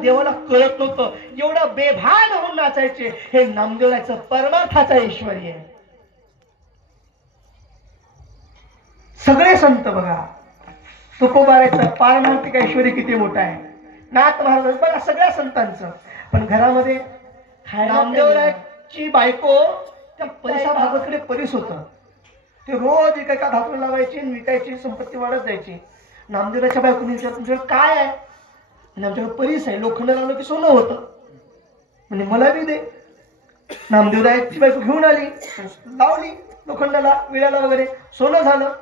देवाला कळत नव्हतं, एवढं बेभान होऊन नाचायचे. हे नामदेवरायचं परमार्थाचं ऐश्वर्य आहे. सगळे संत बघा, तुकोबारायचं पारमार्थिक ऐश्वर्य किती मोठं आहे. नाथ महाराज बघा सगळ्या संतांचं. पण घरामध्ये नामदेवरायची बायको त्या परिसा भागवतकडे परीस होत. ते रोज एका धातूला लावायची, विकायची, संपत्ती वाढत जायची. नामदेवरायच्या बायकोने विचारलं, तुमच्याकडे काय आहे? आणि आमच्याकडे परीस आहे, लोखंड लावलं की सोनं होतं. म्हणजे मला बी दे. नामदेवरायची बायको घेऊन आली, लावली लोखंडाला, विळ्याला वगैरे, सोनं झालं.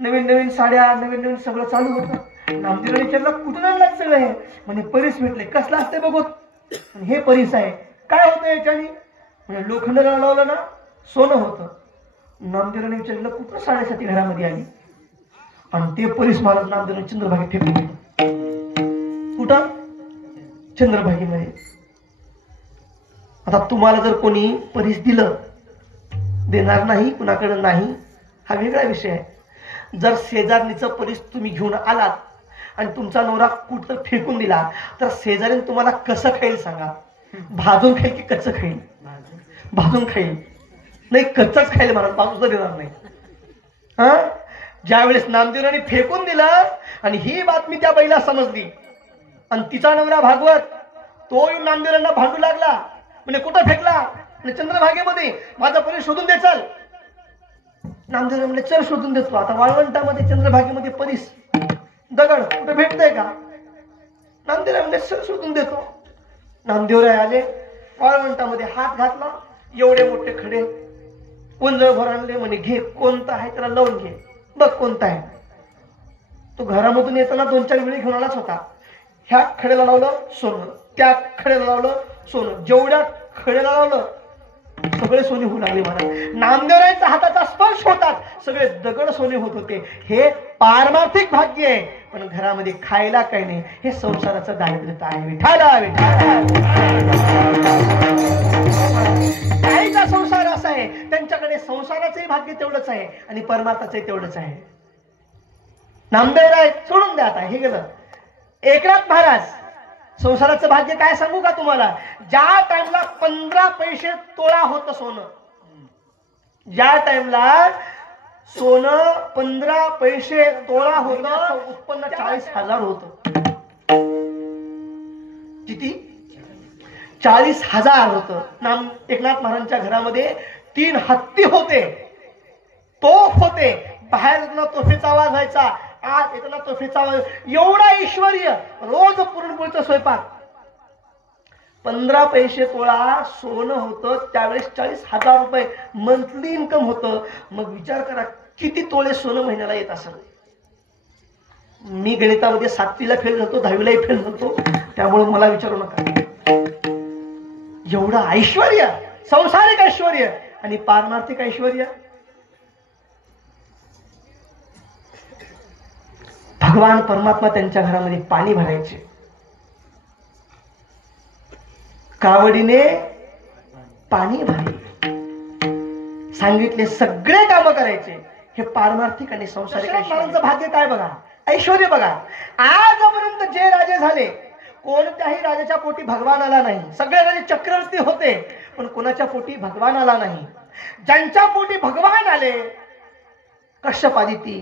नवीन नवीन साड्या, नवीन नवीन सगळं चालू होतं. नामदेवराय विचारलं, कुठून आणलं सगळं हे? म्हणजे परीस भेटले. कसलं असते बघत? हे परीस आहे. काय होतं याच्याने? म्हणजे लोखंडाला लावलं ना, सोनं होतं. नामदेवराने विचारलं, कुठं साड्यासाठी घरामध्ये आली? आणि ते परीस महाराज नामदेवराने चंद्रभागेत फेकून दिलं. कुठं? चंद्रभागेमध्ये. आता तुम्हाला जर कोणी परीस दिलं, देणार नाही, कुणाकडे नाही, हा वेगळा विषय आहे. जर शेजारणीचं परीस तुम्ही घेऊन आलात आणि तुमचा नवरा कुठं फेकून दिला, तर शेजारीने तुम्हाला कसं खाईल सांगा? भाजून खाईल की कच्चं खाईल? भाजून खाईल. नाही, कच्चच खाईल महाराज, भाजून देणार नाही. हा, ज्यावेळेस नामदेवराने फेकून दिलं आणि ही बातमी त्या बाईला समजली आणि तिचा नवरा भागवत तो येऊन नामदेवरांना भांडू लागला. म्हणजे कुठं फेकला? चंद्रभागेमध्ये. माझा परीस शोधून दे चल. नामदेव म्हणले, चल शोधून देतो. आता वाळवंटामध्ये चंद्रभागेमध्ये परीस, दगड कुठे भेटतंय का? नामदेव म्हणले, चल शोधून देतो. नामदेवराय आले, वाळवंटामध्ये हात घातला, एवढे मोठे खडे उंजळ भर आणले. म्हणे, घे, कोणता आहे त्याला लावून घे, बघ कोणता आहे. तो घरामधून येताना 2-4 वेळी घेऊन आलाच होता. ह्या खड्याला लावलं सोनं, त्या खड्याला लावलं सोनं. जेवढ्या खड्याला लावलं सगळे सोने होऊ लागले महाराज. नामदेवरायांचा हाताचा स्पर्श होतात, सगळे दगड सोने होत होते. हे पारमार्थिक भाग्य आहे. पण घरामध्ये खायला काही नाही. हे संसाराचं दारिद्र्यता आहे. विठाला काहीचा संसार असा आहे, त्यांच्याकडे संसाराचंही भाग्य तेवढंच आहे आणि परमार्थाचंही तेवढंच आहे. नामदेवराय सोडून द्या आता, हे गेलं. एकनाथ महाराज, संसाराचं भाग्य काय सांगू का तुम्हाला? ज्या टाइमला 15 पैसे तोळा होतं सोनं, ज्या टाइमला सोनं 15 पैसे तोळा होतं, उत्पन्न 40,000 होतं. किती? 40,000 होतं. एकनाथ महाराजांच्या घरामध्ये 3 हत्ती होते, तोफ होते, बाहेर येताना तोफेचा आवाज व्हायचा, आत येताना तोफेचा आवाज. एवढा ऐश्वर्य, रोज पुरणपोळीचा स्वयंपाक. 15 पैसे तोळा सोनं होतं त्यावेळेस. 40,000 रुपये मंथली इन्कम होतं. मग विचार करा किती तोळे सोनं महिन्याला येत असेल. मी गणितामध्ये 7वीला फेल झालो, 10वीलाही फेल झालो, त्यामुळे मला विचारू नका. एवढं ऐश्वर्य, संसारिक ऐश्वर्य आणि पारमार्थिक ऐश्वर्य. भगवान परमात्मा त्यांच्या घरामध्ये पाणी भरायचे, कावडीने पाणी भरले, सांगितले सगळे काम करायचे. हे पारमार्थिक आणि संसारिक ऐश्वर्याचं भाग्य काय बघा, ऐश्वर्य बघा. आजपर्यंत जे राजे झाले कोणत्याही राजाच्या पोटी भगवान आला नाही. सगळे राजे चक्रवर्ती होते पण कोणाच्या पोटी भगवान आला नाही. ज्यांच्या पोटी भगवान आले, कश्यप आदिती,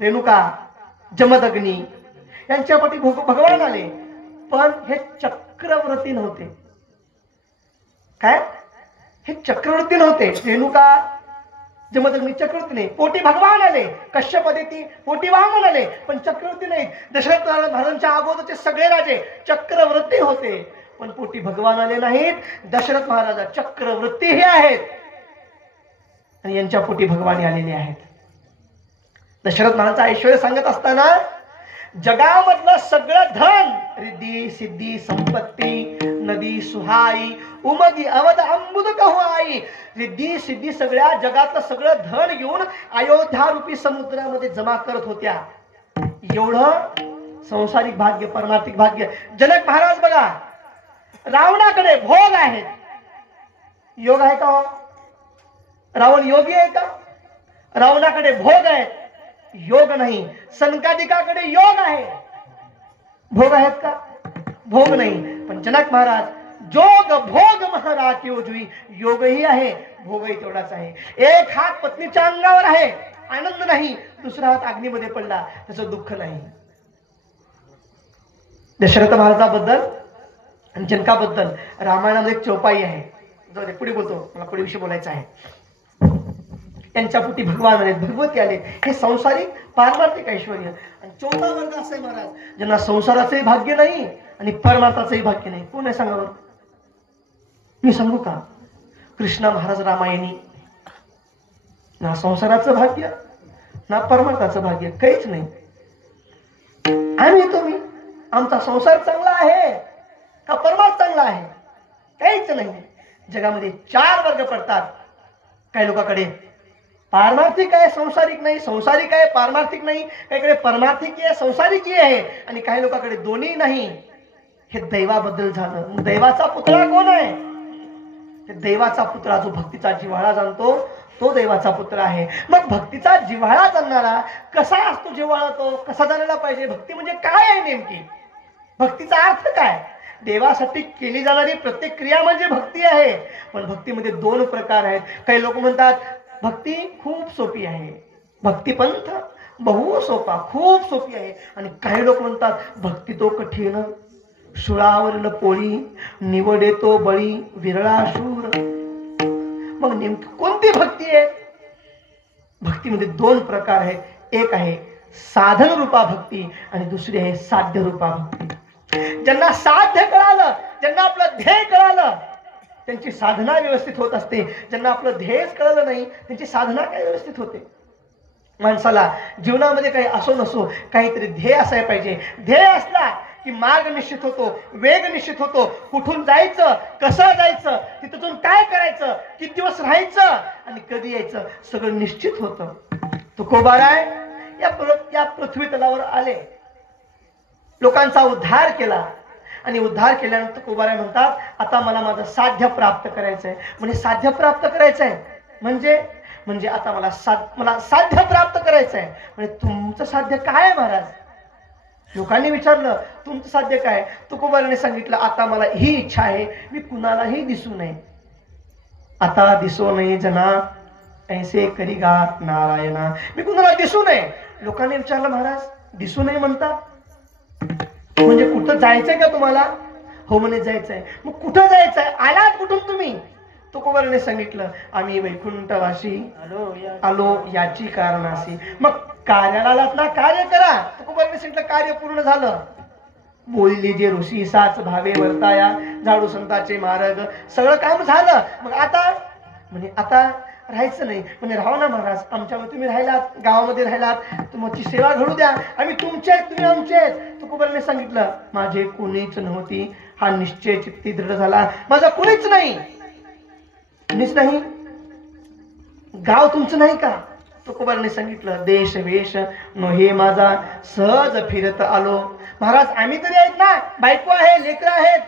रेणुका, जमदग्नी यांच्या पोटी भगवान आले, पण हे चक्रवर्ती नव्हते. काय? हे चक्रवर्ती नव्हते. रेणुका, जमदग्नी चक्रवर्ती नाही, पोटी भगवान आले. कश्यप आदिती पोटी वामन आले, पण चक्रवर्ती नाही. दशरथ महाराजांच्या अगोदरचे सगळे राजे चक्रवर्ती होते पण पोटी भगवान आले नाहीत. दशरथ महाराज चक्रवर्ती हे आहेत आणि यांच्या पोटी भगवान आलेले आहेत. दशरथ महाराजांचं ऐश्वर्य सांगत असताना, जगामधलं सगळं धन, रिद्धी सिद्धी संपत्ती, नदी सुहाई, उमदी अवध अंबुद कहू आई, रिद्धी सिद्धी सगळ्या जगातलं सगळं धन घेऊन अयोध्या रूपी समुद्रामध्ये जमा करत होत्या. एवढं संसारिक भाग्य, परमार्थिक भाग्य. जनक महाराज बघा, रावणाकडे भोग आहेत, योग आहे का हो? रावण योगी आहे का? रावणाकडे भोग आहेत, योग नाही. सनकादिकाकडे योग आहे, भोग आहेत का? भोग नाही. पण जनक महाराज, जोग भोग महाराज जुई, योगही आहे, भोगही तेवढाच आहे. एक हात पत्नीच्या अंगावर आहे, आनंद नाही. दुसरा हात अग्नीमध्ये पडला, त्याचं दुःख नाही. दशरथ महाराजाबद्दल आणि जनकाबद्दल रामायणामध्ये एक चौपाई आहे. जाऊ दे, पुढे बोलतो, मला पुढे विषय बोलायचा आहे. त्यांच्या पोटी भगवान आले, भगवती आले. हे संसारिक पारमार्थिक ऐश्वर्य. आणि 4था वर्ग असा आहे महाराज, ज्यांना संसाराचंही भाग्य नाही आणि परमार्थाचंही भाग्य नाही. कोण आहे सांगा बरं? मी सांगू का? कृष्ण महाराज रामायणी. ना संसाराचं भाग्य ना परमार्थाचं भाग्य, काहीच नाही. आम्ही तुम्ही, आमचा संसार चांगला आहे का परमार्थ चांगला आहे? काहीच नाही. जगामध्ये 4 वर्ग पडतात. काही लोकांकडे पारमार्थिक आहे, संसारिक नाही, संसारिक आहे, पारमार्थिक नाही. काहीकडे परमार्थिक आहे, संसारिक आहे, आणि काही लोकांकडे दोन्ही नाही. हे दैवाबद्दल झालं. दैवाचा पुतळा कोण आहे? देवाचा पुतळा, जो भक्तीचा जिव्हाळा जाणतो, तो देवाचा पुत्र आहे. मग भक्तीचा जिव्हाळा जाणणारा कसा असतो? जिव्हाळा तो कसा जाणायला पाहिजे? भक्ती म्हणजे काय आहे नेमकी? भक्तीचा अर्थ काय? देवासाठी केली जाणारी प्रत्येक क्रिया म्हणजे भक्ती आहे. पण भक्तीमध्ये 2 प्रकार आहेत. काही लोक म्हणतात भक्ती खूप सोपी आहे, भक्ती पंथ बहु सोपा, खूप सोपी आहे. आणि काही लोक म्हणतात भक्ती तो कठीण, सुळावरील पोळी, निवडे तो बळी, विरळा शूर. मग नेमकी कोणती भक्ती आहे? भक्तीमध्ये 2 प्रकार आहेत. एक आहे साधन रूपा भक्ती आणि दुसरी आहे साध्य रूपा भक्ती. ज्यांना साध्य कळालं, ज्यांना आपलं ध्येय कळालं, त्यांची साधना व्यवस्थित होत असते. ज्यांना आपलं ध्येयच कळलं नाही, त्यांची साधना काय व्यवस्थित होते? माणसाला जीवनामध्ये काही असो नसो, काहीतरी ध्येय असायला पाहिजे. ध्येय असला की मार्ग निश्चित होतो, वेग निश्चित होतो. कुठून जायचं, कसं जायचं, तिथून काय करायचं, किती दिवस राहायचं आणि कधी यायचं, सगळं निश्चित होतं. तुकोबाराय या पृथ्वी तलावर आले, लोकांचा उद्धार केला आणि उद्धार केल्यानंतर तुकोबाराय म्हणतात आता मला माझं साध्य प्राप्त करायचंय. म्हणजे साध्य प्राप्त करायचंय म्हणजे आता मला साध्य प्राप्त करायचंय. म्हणजे तुमचं साध्य काय आहे महाराज? लोकांनी विचारलं तुमचं साध्य काय? तुकोबाराने सांगितलं आता मला ही इच्छा आहे, मी कुणालाही दिसू नये. आता दिसो नये जना ऐसे करीगा नारायणा, मी कुणाला दिसू नये. लोकांनी विचारलं महाराज दिसू नये म्हणता म्हणजे कुठं जायचंय का तुम्हाला? हो म्हणे जायचंय. मग कुठं जायचंय? आलात कुठून तुम्ही? तुकोबाराने सांगितलं, आम्ही वैकुंठवासी आलो याची कारणासी. मग कार्याला आलात ना, कार्य करा. तुकोबाराने सांगितलं, कार्य पूर्ण झालं. बोलली जे ऋषी साच भावे वर्ताया, झाडू संतांचे मार्ग, सगळं काम झालं. मग आता म्हणजे आता राहायचं नाही. म्हणजे राहा ना महाराज, आमच्यामध्ये तुम्ही राहिलात, गावामध्ये राहिलात, तुमची सेवा घडू द्या. आम्ही तुमचे आहेत, तुम्ही आमचे आहेत. तुकोबाराने सांगितलं, माझे कोणीच नव्हती. हा निश्चय चित्ती दृढ झाला, माझा कोणीच नाही. कोणीच नाही, गाव तुमचं नाही का? तुकोबाराने सांगितलं, देश वेश नोहे माझा, सहज फिरत आलो. महाराज आम्ही तरी आहेत ना, बायको आहे, लेकरं आहेत,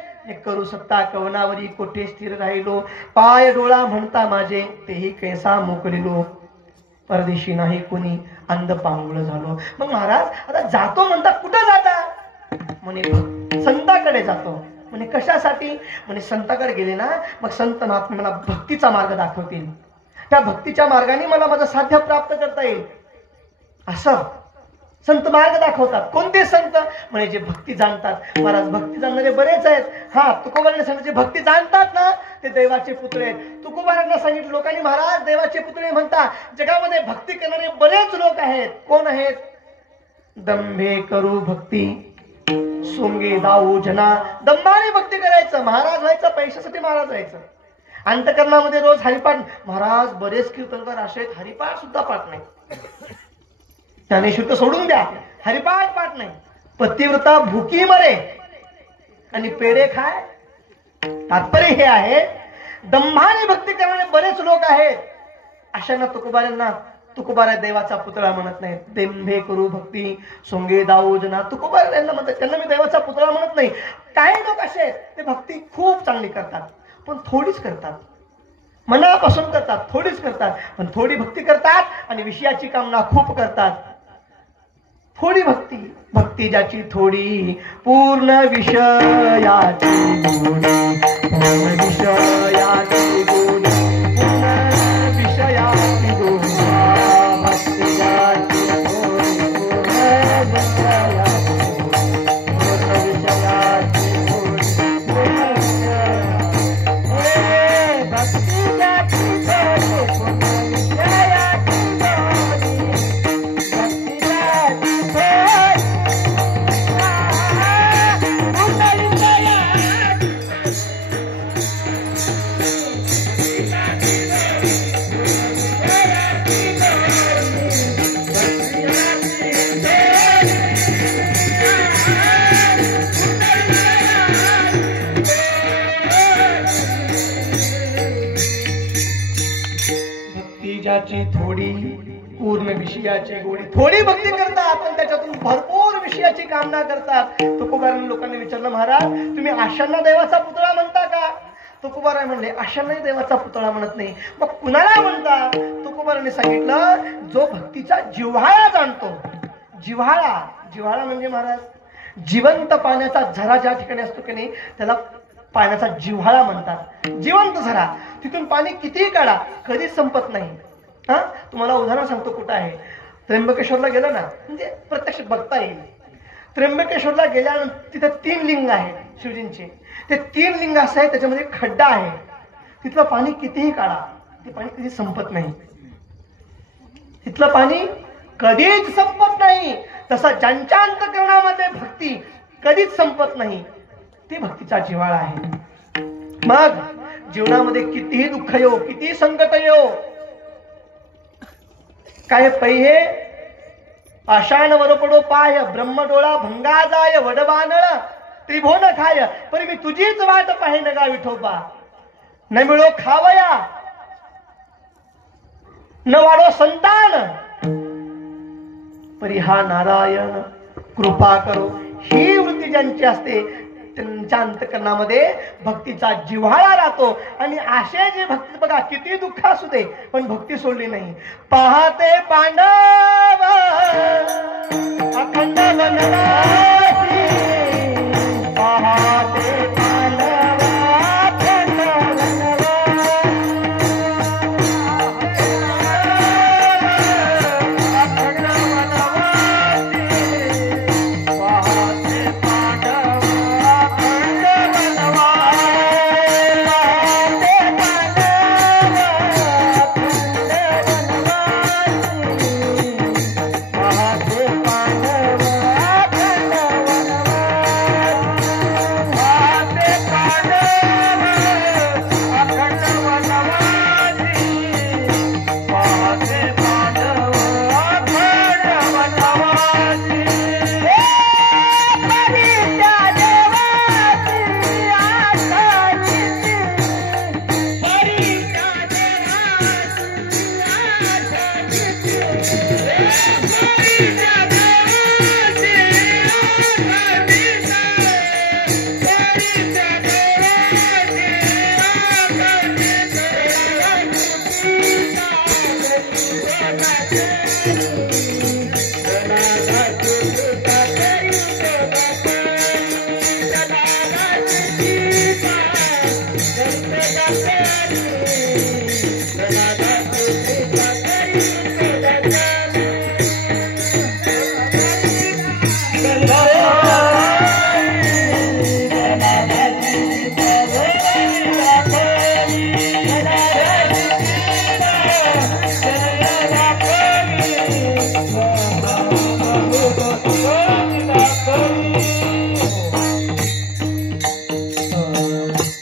करू सत्ता कवनावरी कोठे स्थिर राहिलो. पाय डोळा म्हणता माझे, तेही कैसा मोकलिलो. परदेशी नाही कोणी, अंध पांगुळ झालो. मग महाराज आता जातो म्हणता, कुठं जाता? म्हणे संताकडे जातो. म्हणे कशासाठी? म्हणे संताकडे गेले ना, मग संत महात्मे मला भक्तीचा मार्ग दाखवतील. त्या भक्तीच्या मार्गाने मला माझं साध्य प्राप्त करता येईल. असं संत मार्ग दाखवतात. कोणते संत? म्हणजे जे भक्ती जाणतात. महाराज भक्ती जाणणारे बरेच आहेत. हा, तुकोबाराने सांगितलं, जे भक्ती जाणतात ना ते देवाचे पुतळे आहेत. तुकोबारांना सांगितलं लोकांनी, महाराज देवाचे पुतळे म्हणता, जगामध्ये भक्ती करणारे बरेच लोक आहेत. कोण आहेत? दंभे करू भक्ती, सोंगे दाऊ जना. दंभाने भक्ती करायचं, महाराज व्हायचं, पैशासाठी महाराज व्हायचं. अंतकरणामध्ये रोज हरिपाठ. महाराज बरेच कीर्तनकार असे आहेत, हरिपाठ सुद्धा पाठ नाही. ज्ञानेश्वर तर सोडून द्या, हरिपाठ पाठ नाही. पतिव्रता भुकी मरे आणि पेढे खाय. तात्पर्य हे आहे, दंभाने भक्ती करणारे बरेच लोक आहेत. अशांना तुकोबारा देवाचा पुतळा म्हणत नाही. दंभे करू भक्ती, सोंगे दाऊ जना. तुकोबारा यांना म्हणतात, त्यांना मी देवाचा पुतळा म्हणत नाही. काही लोक असे आहेत, ते भक्ती खूप चांगली करतात, पण थोडीच करतात. मनापासून करतात, थोडीच करतात, पण थोडी भक्ती करतात आणि विषयाची कामना खूप करतात. थोडी भक्ती, भक्ती ज्याची थोडी, पूर्ण विषयाची गोडी, पूर्ण विषयाची गोडी, पूर्ण विषयाची गोडी. भक्ती ज्याची थोडी, पूर्ण विषयाची गोडी, पूर्ण विषयाची गोडी, पूर्ण विषयाची. भक्ती ज्याची थोडी, पूर्ण विषयाची गोडी, भक्ती ज्याची थोडी, पूर्ण विषयाची गोडी. थोडी भक्ती करतात, पण त्याच्यातून भरपूर विषयाची कामना करतात. तुकोबारांनी लोकांनी विचारलं, महाराज तुम्ही आशांना देवाचा पुतळा म्हणता का? तुकोबाराय म्हणले, आशांनाही देवाचा पुतळा म्हणत नाही. मग कुणाला म्हणता? तुकोबारांनी सांगितलं, जो भक्तीचा जिव्हाळा जाणतो. जिव्हाळा म्हणजे महाराज जिवंत पाण्याचा झरा ज्या ठिकाणी असतो की नाही, त्याला पाण्याचा जिव्हाळा म्हणतात. जिवंत झरा, तिथून पाणी कितीही काढा, कधीच संपत नाही. हा, तुम्हाला उदाहरण सांगतो. कुठं आहे? त्र्यंबकेश्वरला गेलं ना, म्हणजे प्रत्यक्ष बघता येईल. त्र्यंबकेश्वरला गेल्यानंतर तिथे 3 लिंग आहेत शिवजींचे. ते 3 लिंग असं आहे, त्याच्यामध्ये खड्डा आहे. तिथलं पाणी कितीही काढा, ते पाणी कधी संपत नाही. तिथलं पाणी कधीच संपत नाही. तसं ज्यांच्या अंतःकरणामध्ये भक्ती कधीच संपत नाही, ती भक्तीचा जिव्हाळा आहे. मग जीवनामध्ये कितीही दुःख येऊ, कितीही संकट येऊ, काय पैहे आशान वरपडो पाय, ब्रह्मडोळा भंगा जाय, वडवानळ त्रिभुवन खाय, परी मी तुझीच वाट पाहे नगा विठोबा. न मिळो खावया, न वाढो संतान, परी हा नारायण कृपा करो. ही वृत्ती ज्यांची असते, त्यांच्या अंतःकरणामध्ये भक्तीचा जिव्हाळा राहतो. आणि असे जे भक्ती, बघा किती दुःख असू दे, पण भक्ती सोडली नाही. पाहते पांडव अखंड वनवासी, पाहते पांडव अखंड वनवासी, अखंड वनवासी, पाहते पांडव अखंड वनवासी, पाहते पांडव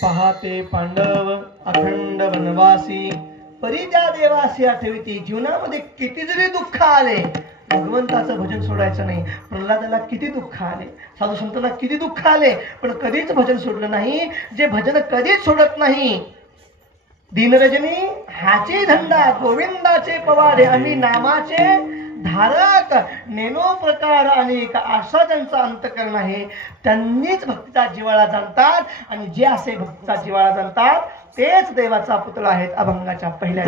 पहाते पांडव अखंड वनवासी परी त्या देवासी आठविती. जीवनामध्ये किती जरी दुःख आले भगवंताचं भजन सोडायचं नाही. प्रल्हादाला किती दुःख आले, साधू संतांना किती दुःख आले, पण कधीच भजन सोडलं नाही. जे भजन कधीच सोडत नाही. दीनरजनी हाचे धंदा गोविंदाचे पवाडे आम्ही नामाचे धारक नेनो प्रकार अनेक असा ज्यांचा अंतकरण आहे त्यांनीच भक्तीचा जिव्हाळा जाणतात. आणि जे असे भक्तीचा जिव्हाळा जाणतात तेच देवाचा पुतळा आहेत. अभंगाच्या पहिल्या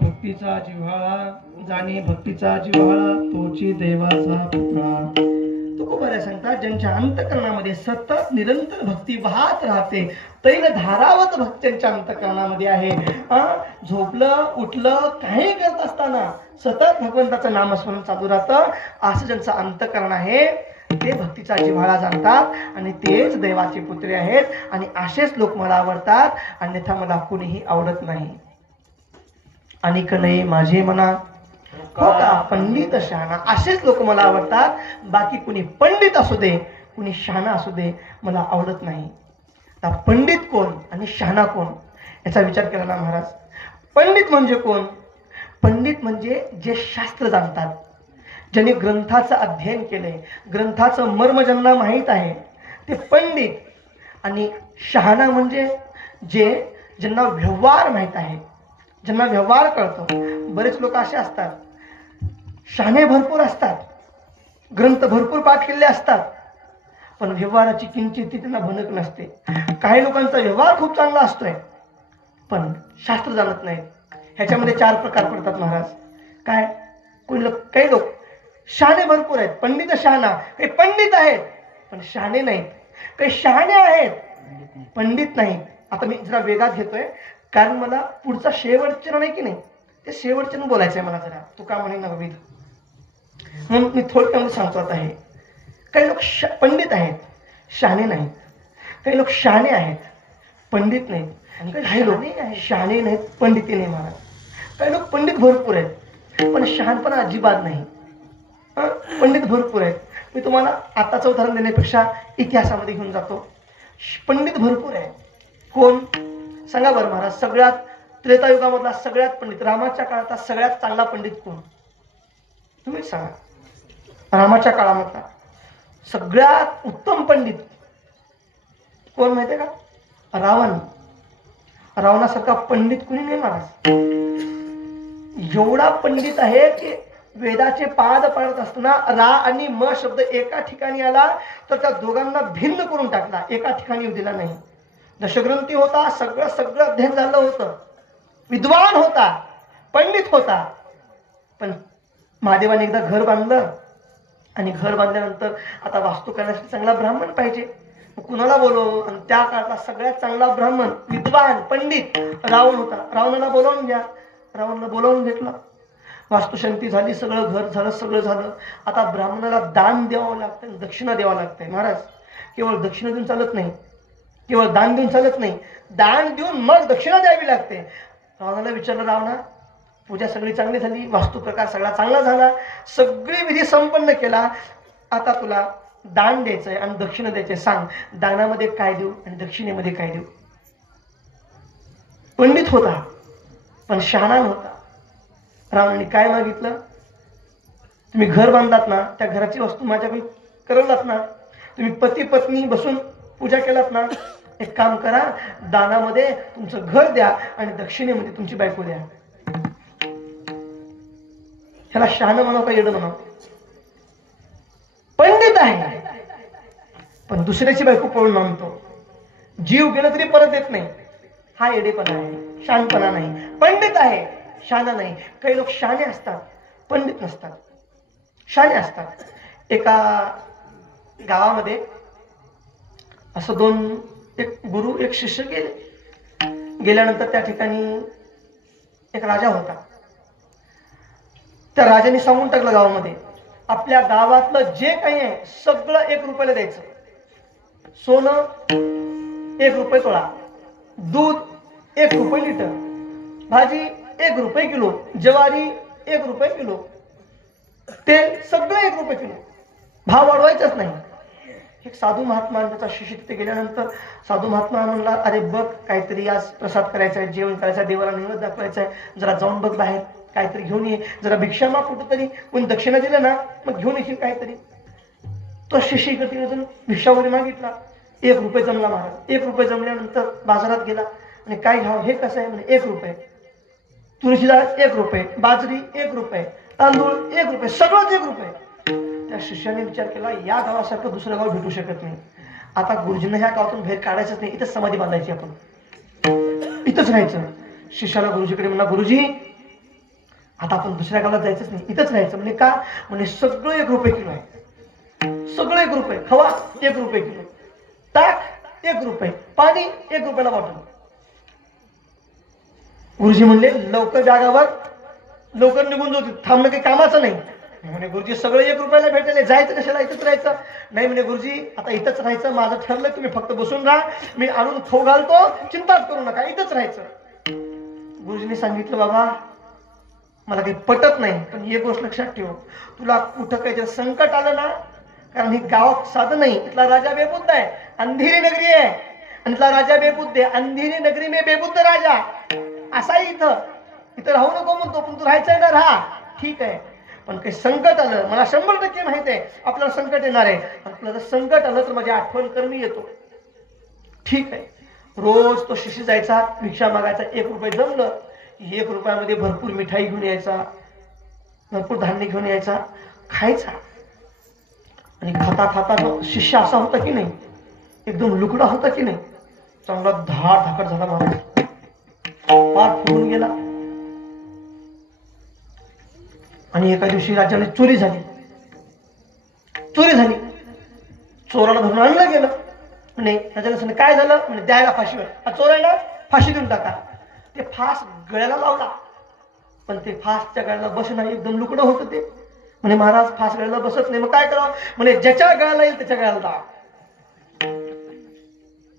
भक्तीचा जिव्हाळा भक्तीचा जिव्हाळा तोची देवाचा पुतळा. तुकोबाऱ्या सांगतात ज्यांच्या अंतकरणामध्ये सतत निरंतर भक्ती वाहत राहते तैल धारावत भक्ती त्यांच्या अंतकरणामध्ये आहे. झोपलं उठलं काही करत असताना सतत भगवंताचं नामस्मरण चालू राहतं असं ज्यांचं अंतकरण आहे ते भक्तीचा जिव्हाळा जाणतात आणि तेच देवाचे पुतळे आहेत. आणि असेच लोक मला आवडतात, अन्यथा मला कुणीही आवडत नाही. आणि कलई माझे मना हो का पंडित शहाणा असेच लोक मला आवडतात. बाकी कुणी पंडित असू दे कुणी शहाणा असू दे मला आवडत नाही. आता पंडित कोण आणि शहाणा कोण याचा विचार केला ना महाराज. पंडित म्हणजे कोण? पंडित म्हणजे जे शास्त्र जाणतात, ज्यांनी ग्रंथाचं अध्ययन केलंय, ग्रंथाचं मर्म ज्यांना माहीत आहे ते पंडित. आणि शहाणा म्हणजे ज्यांना व्यवहार माहीत आहे, ज्यांना व्यवहार कळतो. बरेच लोक असे असतात शहाणे भरपूर असतात, ग्रंथ भरपूर पाठ केलेले असतात, पण व्यवहाराची किंचित त्यांना भनक नसते. काही लोकांचा व्यवहार खूप चांगला असतोय पण शास्त्र जाणत नाहीत. ह्याच्यामध्ये 4 प्रकार पडतात महाराज. काय? काही लोक शहाणे भरपूर आहेत, पंडित शहाणा. काही पंडित आहेत पण शहाणे नाहीत, काही शहाणे आहेत पंडित नाहीत. आता मी जरा वेगात घेतोय कारण मला पुढचा शेवटचं नाही की नाही ते शेवटचं बोलायचंय मला जरा. तुका म्हणे नववीत म्हणून मी थोडक्यामध्ये सांगतो. आता हे काही लोक पंडित आहेत शहाणे नाहीत, काही लोक शहाणे आहेत पंडित नाहीत, आणि काही लोक शहाणे नाहीत पंडिती नाही महाराज. काही लोक पंडित भरपूर आहेत पण शहाणपणा अजिबात नाही. पंडित भरपूर आहेत. मी तुम्हाला आताचं उदाहरण देण्यापेक्षा इतिहासामध्ये घेऊन जातो. पंडित भरपूर आहे. कोण सांगा बरं महाराज? सगळ्यात त्रेतायुगामधला सगळ्यात पंडित, रामाच्या काळातला सगळ्यात चांगला पंडित कोण? तुम्ही सांगा. रामाच्या काळामधला सगळ्यात उत्तम पंडित कोण माहितीये का? रावण. रावणासारखा पंडित कुणी नाही महाराज. एवढा पंडित आहे की वेदाचे पाद पडत असताना रा आणि म शब्द एका ठिकाणी आला तर त्या दोघांना भिन्न करून टाकला, एका ठिकाणी येऊ दिला नाही. दशग्रंथी होता, सगळं अध्ययन झालं होतं, विद्वान होता, पंडित होता. पण महादेवाने एकदा घर बांधलं आणि घर बांधल्यानंतर आता वास्तू करण्यासाठी चांगला ब्राह्मण पाहिजे. कुणाला बोलव? आणि त्या काळातला सगळ्यात चांगला ब्राह्मण, विद्वान, पंडित रावण होता. रावणाला बोलावून घ्या. रावणाला बोलावून घेतलं. वास्तुशांती झाली, सगळं घर झालं, सगळं झालं. आता ब्राह्मणाला दान द्यावं लागतं, दक्षिणा द्यावं लागतंय. महाराज केवळ दक्षिणा देऊन चालत नाही, केवळ दान देऊन चालत नाही, दान देऊन मग दक्षिणा द्यावी लागते. रावणाला विचारलं, रावणा पूजा सगळी चांगली झाली, वास्तू प्रकार सगळा चांगला झाला, सगळी विधी संपन्न केला, आता तुला दान द्यायचंय आणि दक्षिणा द्यायचंय, सांग दानामध्ये काय देऊ आणि दक्षिणेमध्ये काय देऊ? पंडित होता पण शहाणा नव्हता. रावणाने काय मागितलं? तुम्ही घर बांधलात ना, त्या घराची वस्तू माझ्याकडे करवलात ना, तुम्ही पती पत्नी बसून पूजा केलात ना, एक काम करा, दानामध्ये तुमचं घर द्या आणि दक्षिणेमध्ये तुमची बायको द्या. ह्याला शहाणं म्हणावं का येडं म्हणावं? पंडित आहे पण दुसऱ्याची बायको पळून आणतो, जीव गेला तरी परत येत नाही. हा येडेपणा आहे, शहाणपणा नाही. पंडित आहे, शहाणा नाही. काही लोक शहाणे असतात, पंडित नसतात, शहाणे असतात. एका गावामध्ये असं एक गुरु एक शिष्य गेल्यानंतर त्या ठिकाणी एक राजा होता. त्या राजाने सांगून टाकलं गावामध्ये, आपल्या गावातलं जे काही आहे सगळं 1 रुपयाला द्यायचं. सोनं 1 रुपये तोळा, दूध 1 रुपये लिटर, भाजी 1 रुपये किलो, ज्वारी 1 रुपये किलो, तेल सगळं 1 रुपये किलो, भाव वाढवायचाच नाही. एक साधू महात्मा त्याचा शिष्य तिथे गेल्यानंतर साधू महात्मा म्हणला, अरे बघ काहीतरी आज प्रसाद करायचा आहे, जेवण करायचं आहे, देवाला नैवेद्य दाखवायचा आहे, जरा जाऊन बघ बाहेर काहीतरी घेऊन ये, जरा भिक्षा माग कुठं तरी, कोणी दक्षिणा दिलं ना मग घेऊन येशील काहीतरी. तो शिष्य इकडे भिक्षा वगैरे मागितला. 1 रुपये जमला महाराज. 1 रुपये जमल्यानंतर बाजारात गेला आणि काय घ्यावं, हे कसं आहे म्हणे, 1 रुपये. तुळशी डाळ 1 रुपये, बाजरी 1 रुपये, तांदूळ 1 रुपये, सगळंच 1 रुपये. त्या शिष्याने विचार केला, या गावासारखं दुसरं गाव भेटू शकत नाही. आता गुरुजींना ह्या गावातून बाहेर काढायचंच नाही, इथंच समाधी बांधायची, आपण इथंच राहायचं. शिष्याला गुरुजीकडे म्हणा, गुरुजी आता आपण दुसऱ्या गावाला जायचंच नाही, इथंच राहायचं. म्हणजे का? म्हणजे सगळं 1 रुपये किलो आहे, सगळं 1 रुपये. खवा 1 रुपये किलो, ताक 1 रुपये, पाणी 1 रुपयाला बॉटल. गुरुजी म्हणले, लवकर जागावर लवकर निघून जाऊ, थांबणं काही कामाचं नाही. म्हणे गुरुजी सगळं 1 रुपयाला भेटेल, जायचं कशाला, इथंच राहायचं. नाही म्हणे गुरुजी आता इथंच राहायचं, माझं ठरलं, तुम्ही फक्त बसून राहा, मी आणून खाऊ घालतो, चिंताच करू नका, इथंच राहायचं. गुरुजींनी सांगितलं, बाबा मला काही पटत नाही, पण एक गोष्ट लक्षात ठेव, तुला कुठं काही संकट आलं ना, कारण ही गाव साधं नाही, इथला राजा बेबुद्ध आहे, अंधेरी नगरी आहे, आणि इथला राजा बेबुद्ध आहे, अंधेरी नगरी में बेबुद्ध राजा असा इथं राहू नको म्हणतो, पण तू राहायचंय ना, राहा, ठीक आहे. पण काही संकट आलं, मला 100% माहित आहे आपल्याला संकट येणार आहे, आपल्याला संकट आलं तर माझी आठवण कर, मी येतो. ठीक आहे. रोज तो शिष्य जायचा, भिक्षा मागायचा. 1 रुपये जमलं, 1 रुपयामध्ये भरपूर मिठाई घेऊन यायचा, भरपूर धान्य घेऊन यायचा, खायचा. आणि खाता खाता शिष्य असा होता की नाही, एकदम लुकडा होता की नाही, चांगला धाकट झाला महाराज, पार फुगून गेला. आणि एका दिवशी राज्याने चोरी झाली. चोराला धरून आणलं गेलं. म्हणे राजाने काय झालं, म्हणजे द्यायला फाशीवर, चोरायला फाशी देऊन टाका. ते फास गळ्याला लावला, पण ते फासच्या गळ्याला बस नाही, एकदम लुकडं होतं ते. म्हणे महाराज फास गळ्याला बसत नाही, मग काय करावं? म्हणे ज्याच्या गळ्याला येईल त्याच्या गळ्याला लावा,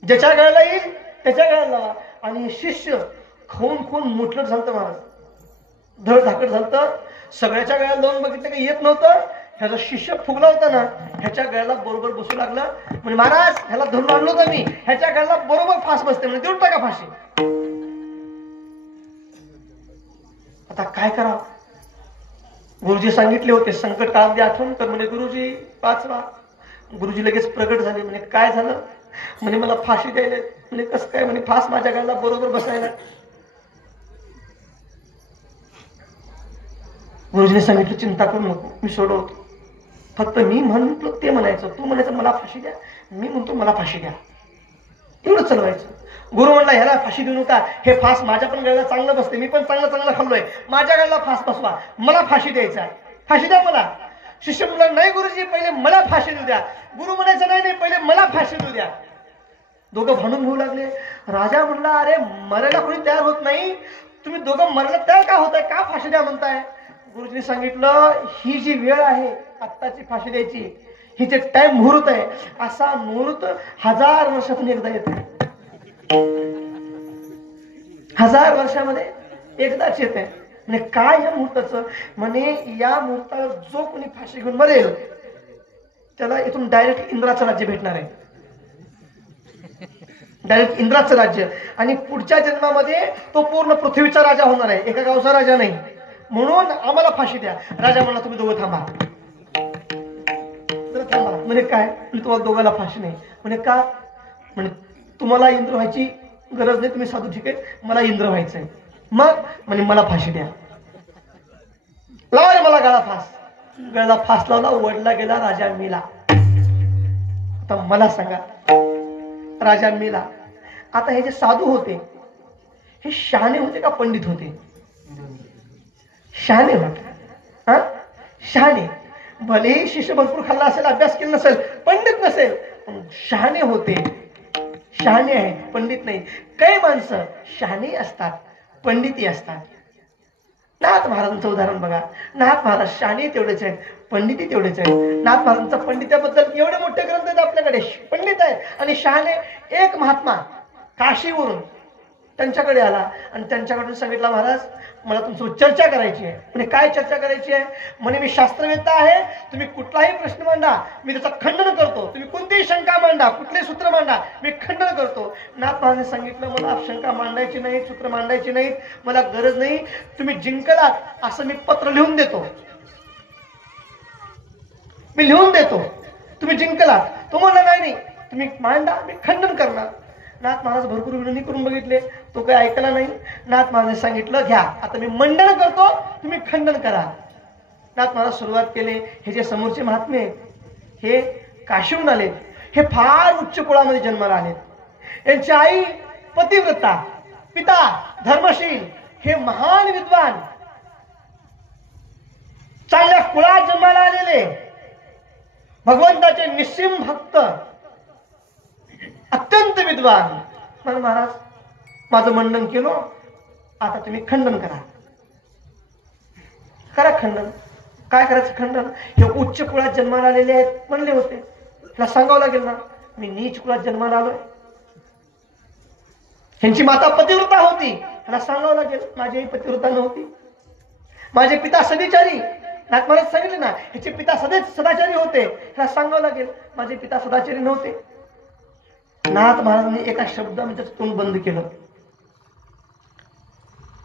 ज्याच्या गळ्याला येईल त्याच्या गळ्याला लावा. आणि शिष्य खाऊन मुठलट झालं महाराज, धड धाकट झालं. सगळ्याच्या गळ्याला लावून बघितलं काही येत नव्हतं. ह्याचा शिष्य फुगला होता ना, ह्याच्या गळ्याला बरोबर बसू लागला. म्हणजे महाराज ह्याला धरून आणलो होता मी, ह्याच्या गळ्याला बरोबर फास बसते, म्हणजे देऊन टाका फाशी. आता काय करावं? गुरुजी सांगितले होते संकट काळामध्ये आठवण कर, म्हणजे गुरुजी वाचवा. गुरुजी लगेच प्रगट झाले. म्हणे काय झालं? म्हणे मला फाशी द्यायला. म्हणजे कसं काय? म्हणे फास माझ्या गळ्याला बरोबर बसायला. गुरुजीने सांगितलं चिंता करू नको, मी सोडवतो. फक्त मी म्हणतो ते म्हणायचं, तू म्हणायचं मला फाशी द्या, मी म्हणतो मला फाशी द्या, एवढं चालवायचं. गुरु म्हणला ह्याला फाशी देऊ नका, हे फास माझ्या पण गळ्याला चांगलं बसते, मी पण चांगलं खाल्लोय, माझ्या गळ्याला फास बसवा, मला फाशी द्यायचा, फाशी द्या मला. शिष्य म्हणला नाही गुरुजी, पहिले मला फाशी देऊ द्या. गुरु म्हणायचं नाही नाही, पहिले मला फाशी देऊ द्या. दोघं भांडून घेऊ लागले. राजा म्हणला अरे मरायला कोणी तयार होत नाही, तुम्ही दोघं मरायला तयार का होताय, का फाशी द्या म्हणताय? गुरुजींनी सांगितलं ही जी वेळ आहे आत्ताची फाशी द्यायची, ही जे टाइम मुहूर्त आहे, असा मुहूर्त 1000 वर्षातून एकदा येतो, 1000 वर्षामध्ये एकदाच येते. म्हणजे काय या मुहूर्ताचं? म्हणे या मुहूर्ताला जो कोणी फाशी घेऊन मरेल त्याला इथून डायरेक्ट इंद्राचं राज्य भेटणार आहे, डायरेक्ट इंद्राचं राज्य. आणि पुढच्या जन्मामध्ये तो पूर्ण पृथ्वीचा राजा होणार आहे, एका गावचा राजा नाही. म्हणून आम्हाला फाशी द्या. राजा म्हणला तुम्ही दोघं थांबा, थांबा. म्हणजे काय? तुम्हाला दोघांना फाशी नाही. म्हणे का? म्हणे तुम्हाला इंद्र व्हायची गरज नाही, तुम्ही साधू ठीक आहे, मला इंद्र व्हायचंय. मग म्हणे मला फाशी द्या. लावा रे मला गळा फास. गळा फास लावला, वडला गेला, राजा मेला. आता मला सांगा, राजा मेला. आता हे जे साधू होते हे शहाणे होते का पंडित होते? शहाणे होते. हा, शहाणे. भलेही शिष्य भरपूर खाल्ला असेल, अभ्यास केला नसेल, पंडित नसेल, पण शहाणे होते. शहाणे आहे, पंडित नाही. काही माणसं शहाणे असतात, पंडिती असतात. नाथ महाराजांचं उदाहरण बघा. नाथ महाराज शहाणे तेवढेच आहेत, पंडिती तेवढेच आहेत. नाथ महाराजांचा पंडिताबद्दल एवढे मोठे ग्रंथ आहेत आपल्याकडे, पंडित आहेत आणि शहाणे. एक महात्मा काशीवरून त्यांच्याकडे आला आणि त्यांच्याकडून सांगितलं महाराज मला तुमच्यासोबत चर्चा करायची आहे. म्हणजे काय चर्चा करायची आहे? म्हणे मी शास्त्रवेत्ता आहे, तुम्ही कुठलाही प्रश्न मांडा मी त्याचं खंडन करतो, तुम्ही कोणतीही शंका मांडा, कुठलेही सूत्र मांडा, मी खंडन करतो. नाथ महाराजांनी सांगितलं मला शंका मांडायची नाही, सूत्र मांडायची नाहीत, मला गरज नाही, तुम्ही जिंकलात असं मी पत्र लिहून देतो, मी लिहून देतो, तुम्ही जिंकलात. तो म्हणला नाही, तुम्ही मांडा, मी खंडन करणार. नाथ महाराज भरपूर विनंती करून बघितले, तो काही ऐकला नाही. नाथ महाराज सांगितलं घ्या, आता मी मंडन करतो, तुम्ही खंडन करा. नाथ महाराज सुरुवात केले. हे जे समोरचे महात्मे हे काशीहून आले, हे फार उच्च कुळामध्ये जन्माला आले. यांची आई पतिव्रता, पिता धर्मशील, हे महान विद्वान, चांगल्या कुळात जन्माला आलेले, भगवंताचे निस्सीम भक्त, अत्यंत विद्वान. म्हणून महाराज माझं मंडन केलं, आता तुम्ही खंडन करा. करा खंडन. काय करायचं खंडन? हे उच्च कुळात जन्माला आलेले आहेत म्हणले होते, त्याला सांगावं लागेल ना मी नीच कुळात जन्माला आलोय. ह्यांची माता पतिव्रता होती, त्याला सांगावं लागेल माझी आई पतिव्रता नव्हती, माझे पिता सदाचारी. नाथ महाराज सांगितले ना ह्याचे पिता सदाचारी होते, त्याला सांगावं लागेल माझे पिता सदाचारी नव्हते. नाथ महाराजांनी एका शब्दामध्ये तोंड बंद केलं.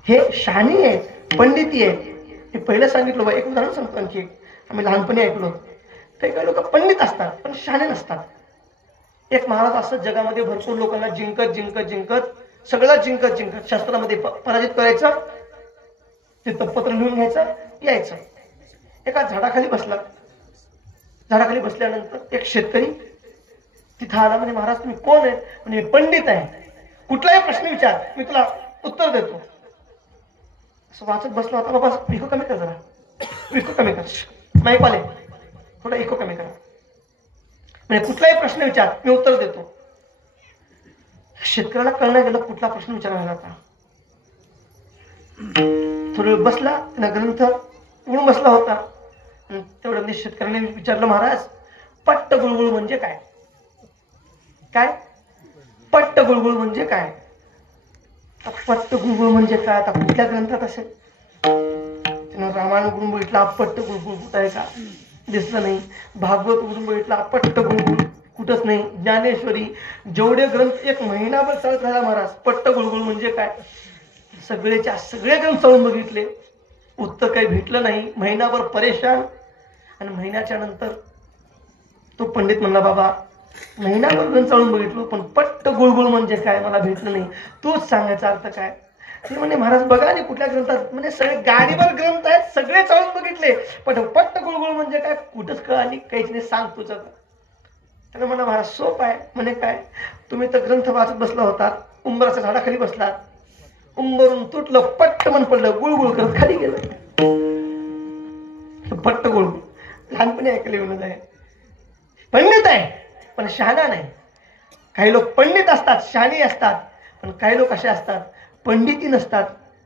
हे शहाणी आहे, पंडिती आहे. हे पहिलं सांगितलं. एक उदाहरण सांगतो आणखी एक, आम्ही लहानपणी ऐकलो. काही लोक पंडित असतात पण शहाणे नसतात. एक महाराज असं जगामध्ये भरपूर लोकांना जिंकत जिंकत जिंकत सगळं जिंकत जिंकत शास्त्रामध्ये पराजित करायचं, तिथं पत्र लिहून घ्यायचं, यायचं. एका झाडाखाली बसला. झाडाखाली बसल्यानंतर एक शेतकरी तिथं आला. म्हणजे महाराज तुम्ही कोण आहे? म्हणजे पंडित आहे, कुठलाही प्रश्न विचार मी तुला उत्तर देतो. असं वाचत बसलो. आता बाबा इको कमी कर, जरा इको कमी कर, माईकवाले थोडा इको कमी करा. म्हणजे कुठलाही प्रश्न विचार मी उत्तर देतो. शेतकऱ्याला कळण्यात गेलं कुठला प्रश्न विचारायला आता. थोडा वेळ बसला, त्याला ग्रंथ उघडून बसला होता. तेवढ्या शेतकऱ्याने विचारलं महाराज पट्ट गुळगुळ म्हणजे काय? काय पट्ट गुळगुळ म्हणजे काय? पट्ट गुळगुळ म्हणजे काय? आता कुठल्या ग्रंथात असेल? त्यानं रामायण उघडून बघितला, पट्ट गुळगुळ कुठं आहे का? दिसलं नाही. भागवत उघडून बघितला, पट्ट गुळगुळ कुठंच नाही. ज्ञानेश्वरी, जेवढे ग्रंथ एक महिनाभर चालत राहिला महाराज पट्ट गुळगुळ म्हणजे काय, सगळेच्या सगळे ग्रंथ चालून बघितले, उत्तर काही भेटलं नाही. महिनाभर परेशान. आणि महिन्याच्या नंतर तो पंडित म्हणला, बाबा महिनाभर ग्रंथ चालून बघितलो, पण पट्ट गुळगुळ म्हणजे काय मला भेटलं नाही, तूच सांगायचा अर्थ काय. ते म्हणे, महाराज बघा आणि कुठल्या ग्रंथात, म्हणजे सगळे गाडीवर ग्रंथ आहेत, सगळे चालून बघितले, पण पट्ट गुळगुळ म्हणजे काय कुठंच कळाली, काहीच नाही, सांग तुझ. त्याला म्हणा, महाराज सोप आहे. म्हणे काय, तुम्ही तर ग्रंथ वाचत बसला होता, उंबराच्या झाडाखाली बसलात, उंबरून तुटलं, पट्ट मन पडलं, गुळगुळ करत खाली गेलं. पट्ट गुळगुळ लहानपणी ऐकले येऊन आहे. पंडित आहे पण शहाणा नाही. काही लोक पंडित असतात, शहाणी असतात, पण काही लोक असे असतात, पंडिती नसतात,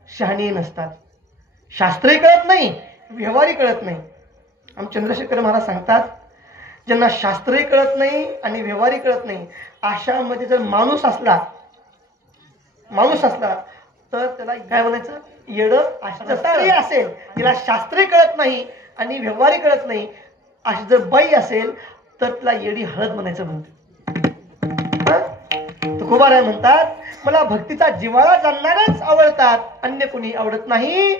शहाणी नसतात, शास्त्रही कळत नाही, व्यवहारही कळत नाही. आमचे चंद्रशेखर महाराज सांगतात, ज्यांना शास्त्रही कळत नाही आणि व्यवहारही कळत नाही, अशामध्ये जर माणूस असला तर त्याला काय म्हणायचं, येडं. शास्त्री असेल, तिला शास्त्रही कळत नाही आणि व्यवहारही कळत नाही, अशी जर बाई असेल तर तिला येडी हळद म्हणायचं म्हणते. तुकोबाराय म्हणतात, मला भक्तीचा जिव्हाळा जाणणारच आवडतात, अन्य कोणी आवडत नाही.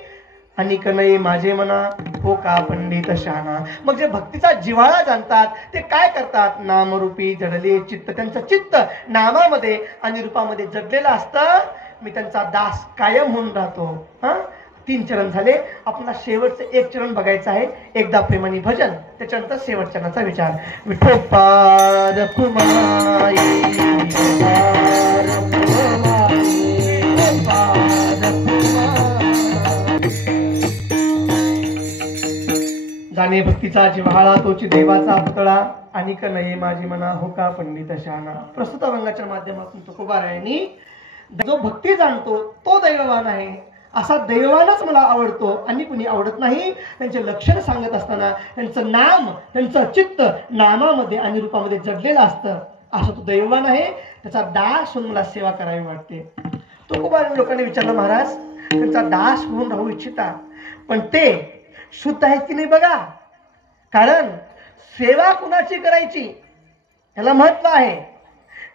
आणि कनई माझे मना हो का पंडित शहाणा. मग जे भक्तीचा जिव्हाळा जाणतात ते काय करतात, नामरूपी जडले चित्त, त्यांचं चित्त नामामध्ये आणि रूपामध्ये जडलेलं असतं. मी त्यांचा दास कायम होऊन राहतो. 3 चरण झाले. आपल्याला शेवटचं 1 चरण बघायचं आहे, एकदा प्रेमाने भजन, त्याच्यानंतर शेवट चरणाचा विचार. विठोपाद कुमारी जाणे भक्तीचा जिव्हाळा तोची देवाचा पुतळा, आणि कनये माझी मना हो का पंडित शहाणा. प्रस्तुत अभंगाच्या माध्यमातून तुकोबारायांनी जो भक्ती जाणतो तो दैववान आहे, असा दैववानच मला आवडतो, आणि कुणी आवडत नाही. त्यांचे लक्षण सांगत असताना त्यांचं नाम, त्यांचं चित्त नामामध्ये आणि रूपामध्ये जडलेलं असतं, असं तो दैववान आहे, त्याचा दास होऊन मला सेवा करावी वाटते. तुकोबाराय लोकांनी विचारलं, महाराज त्यांचा दास होऊन राहू इच्छिता, पण ते शुद्ध आहेत की नाही बघा. कारण सेवा कुणाची करायची याला महत्व आहे.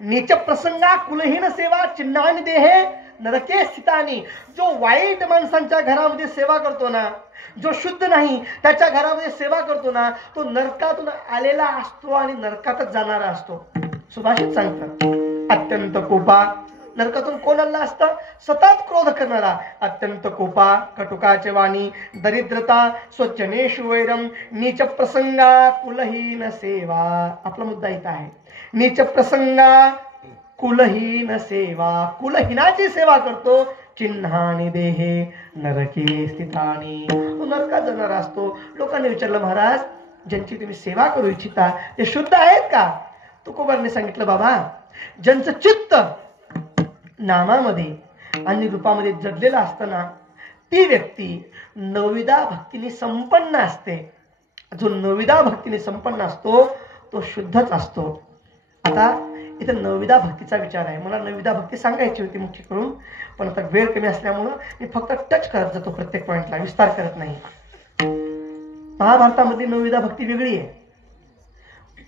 नीच प्रसंगा कुलहीन सेवा चिन्हानी देहे नरके स्थितानी. जो वाईट माणसांच्या घरामध्ये सेवा करतो ना, जो शुद्ध नाही त्याच्या घरामध्ये सेवा करतो ना, तो नरकातून आलेला असतो आणि नरकातच जाणारा असतो. सुभाषित सांगतात, अत्यंत कोपा नरकातून कोण आला असतं, सतत क्रोध करणारा, अत्यंत कोपा कटुकाचे वाणी, दरिद्रता स्वच्छनेषु वैरम, नीच प्रसंगा कुलहीन सेवा. आपला मुद्दा इथं आहे, नीच प्रसंगा कुलहीन सेवा. कुलहीनाची सेवा करतो, चिन्हानी देहे नरके स्थितानी, तो नरकात जाणारा असतो. लोकांनी विचारलं, महाराज ज्यांची तुम्ही सेवा करू इच्छिता ते शुद्ध आहेत का. तुकोबारांनी सांगितलं, बाबा ज्यांचं चित्त नामामध्ये आणि रूपामध्ये जडलेलं असताना ती व्यक्ती नवविधा भक्तीने संपन्न असते. जो नवविधा भक्तीने संपन्न असतो तो शुद्धच असतो. आता इथं नवविधा भक्तीचा विचार आहे. मला नवविधा भक्ती सांगायची होती मुख्य करून, पण आता वेळ कमी असल्यामुळं मी फक्त टच करत जातो, प्रत्येक पॉइंटला विस्तार करत नाही. महाभारतामधली नवविधा भक्ती वेगळी आहे,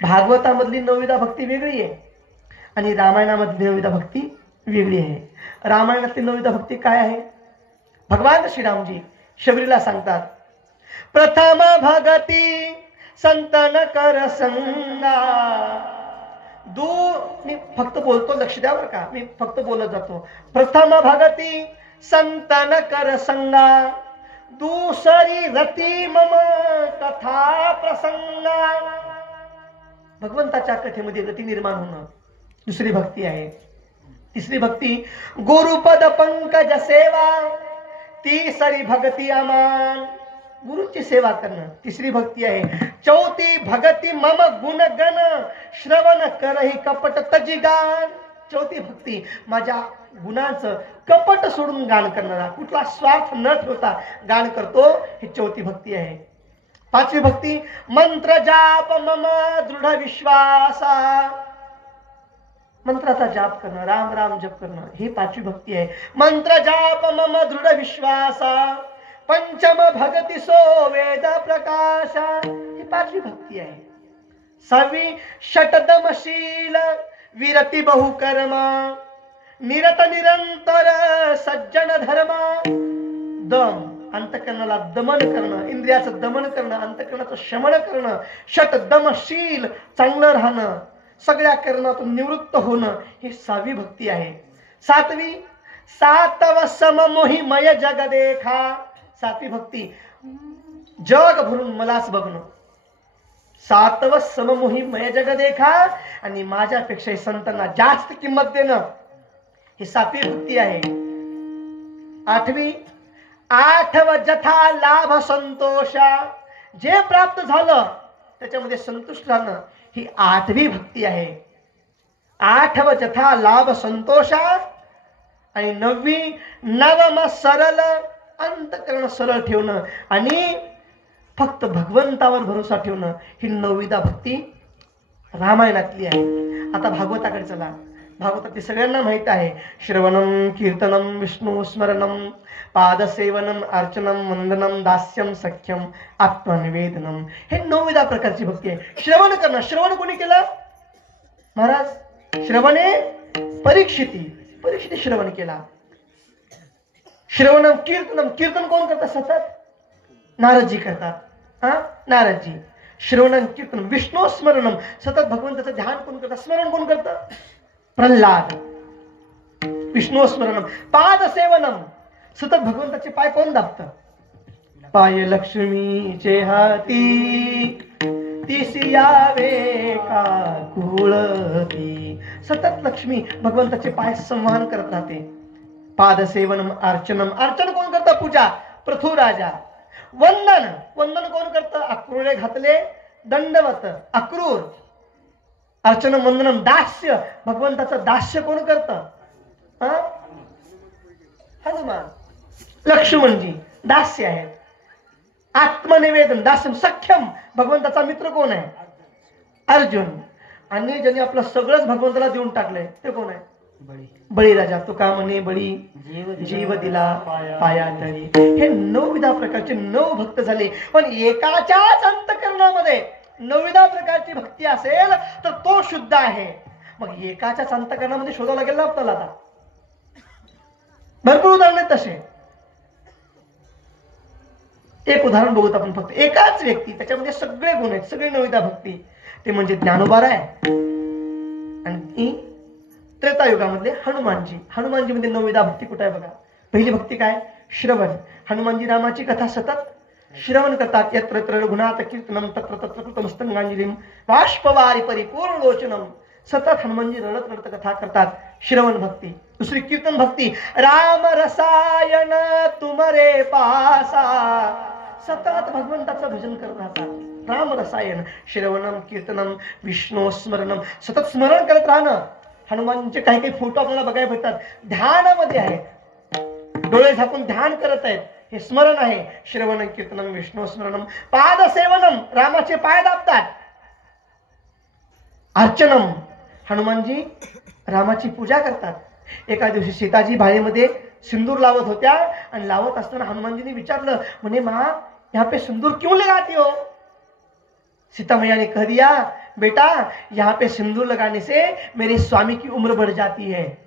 भागवतामधली नवविधा भक्ती वेगळी आहे, आणि रामायणामधली नवविधा भक्ती वेगळी आहे. रामायणातली नवविधा भक्ती काय आहे, भगवान श्रीरामजी शबरीला सांगतात, प्रथम भगती संतन कर संगा. मी फक्त बोलतो, लक्ष द्या बरं का, मी फक्त बोलत जातो. प्रथम भगती संतन कर संगा, दुसरी रती मम कथा प्रसंगा. भगवंताच्या कथेमध्ये गती निर्माण होणं दुसरी भक्ती आहे. तिसरी भक्ती गुरुपद पंकज सेवा, तिसरी भक्ती अमान, गुरुची सेवा करणं तिसरी भक्ती आहे. चौथी भक्ती मम गुण गण, श्रवण करही कपट तजी गान. चौथी भक्ती माझ्या गुणांचं कपट सोडून गान करणारा, कुठला स्वार्थ न ठेवता गान करतो, ही चौथी भक्ती आहे. पाचवी भक्ती मंत्र जाप मम दृढ विश्वासा, मंत्राचा जाप करणं, राम राम जप करणं, ही पाचवी भक्ती आहे. मंत्र जाप मम दृढ विश्वासा, पंचम भगती सो वेद प्रकाशा, ही पाचवी भक्ती आहे. सहावी षटदमशील विरती बहुकर्म, निरत निरंतर सज्जन धर्म. दम अंतःकरणाला दमन करणं, इंद्रियाचं दमन करणं, अंतःकरणाचं शमन करणं, षट दमशील चांगलं राहणं, सगळ्या करणातून निवृत्त होणं, ही 6वी भक्ती आहे. 7वी सातव सममोहिमय जग देखा. 7वी भक्ती जग भरून मलाच बघणं. सातव सममोहिमय जग देखा आणि माझ्यापेक्षा संतांना जास्त किंमत देणं, ही 7वी भक्ती आहे. 8वी आठव जथा लाभ संतोषा. जे प्राप्त झालं त्याच्यामध्ये संतुष्ट राहणं, ही 8वी भक्ती आहे. आठव जथा लाभ संतोषा. आणि 9वी नवम सरल, अंतःकरण सरळ ठेवणं आणि फक्त भगवंतावर भरोसा ठेवणं, ही 9वी भक्ती रामायणातली आहे. आता भागवताकडे चला. भागवतातली सगळ्यांना माहित आहे. श्रवणम कीर्तनम विष्णू स्मरणम पादसेवनम अर्चनम वंदनम दास्यम सख्यम आत्मनिवेदनम, हे 9वी प्रकारची भक्ती आहे. श्रवण करणं. श्रवण कोणी केलं? महाराज. श्रवणे परीक्षिती श्रवण केला. श्रवणम कीर्तनम, कीर्तन कोण करतात? सतत नारदजी करतात. नारदजी. श्रवणम कीर्तनम विष्णू स्मरणम, सतत भगवंताचं ध्यान कोण करतात? स्मरण कोण करतं? प्रल्हाद. विष्णू स्मरणम. पाद सेवनम, सतत भगवंताचे पाय कोण दाबतं? पाय लक्ष्मीचे हाती तिसी यावे का कुळती. सतत लक्ष्मी भगवंताचे पाय संवाहन करत राहते. पादसेवनम अर्चनम, अर्चन कोण करतं? पूजा पृथुराजा. वंदन, वंदन कोण करतं? अक्रूरे घातले दंडवत, अक्रूर. अर्चनम वंदनम. दास्य, भगवंताचं दास्य कोण करतं? हनुमान. लक्ष्मणजी दास्य आहेत. आत्मनिवेदन दास्य. सख्यम, भगवंताचा मित्र कोण आहे? अर्जुन. आणि ज्यांनी आपलं सगळंच भगवंताला देऊन टाकलंय ते कोण आहे? बळीराजा. तुका म्हणे बळी जीव दिला पाया तळी. हे 9 प्रकारचे 9 भक्त झाले. पण एकाच्याच अंतःकरणामध्ये 9 प्रकारची भक्ती असेल तर तो शुद्ध आहे. मग एकाच्याच अंतःकरणामध्ये शोधावं लागेल ना आपल्याला. आता भरपूर उदाहरण आहेत तसे. एक उदाहरण बघूत आपण फक्त. एकाच व्यक्ती, त्याच्यामध्ये सगळे गुण आहेत, सगळे 9 भक्ती. ते म्हणजे ज्ञानोबा आहे आणि त्रेतायुगामधले हनुमानजी. हनुमानजी मध्ये 9 भक्ती कुठे आहे बघा. पहिली भक्ती काय? श्रवण. हनुमानजी रामाची कथा सतत श्रवण करतात. यत्र यत्र रघुनाथ कीर्तनम तत्र तत्र कृतमस्तंगांजलिम बाष्पवारी परिपूर्ण लोचनम. सतत हनुमानजी रडत रडत कथा करतात. श्रवण भक्ती. दुसरी कीर्तन भक्ती. राम रसायन तुमरे पासा. सतत भगवंताचं भजन करत राहतात. राम रसायन. श्रवणम कीर्तनम विष्णू स्मरणम, सतत स्मरण करत राहणं. हनुमानचे काही काही फोटो आपल्याला बघायला भेटतात. ध्यानामध्ये आहे, डोळे झाकून ध्यान करत आहेत, हे स्मरण आहे. श्रवण कीर्तनम विष्णू स्मरणम. पाद सेवनम, रामाचे पाय दाबतात. अर्चनम, हनुमानजी रामाची पूजा करतात. एका दिवशी सीताजी भाळेमध्ये सिंदूर लावत होत्या आणि लावत असताना हनुमानजीने विचारलं, म्हणे माँ यहाँ पे सिंदूर क्यों लगाती हो? सीता मैया ने कह दिया, बेटा यहाँ पे सिंदूर लगाने से मेरे स्वामी की उम्र बढ़ जाती है,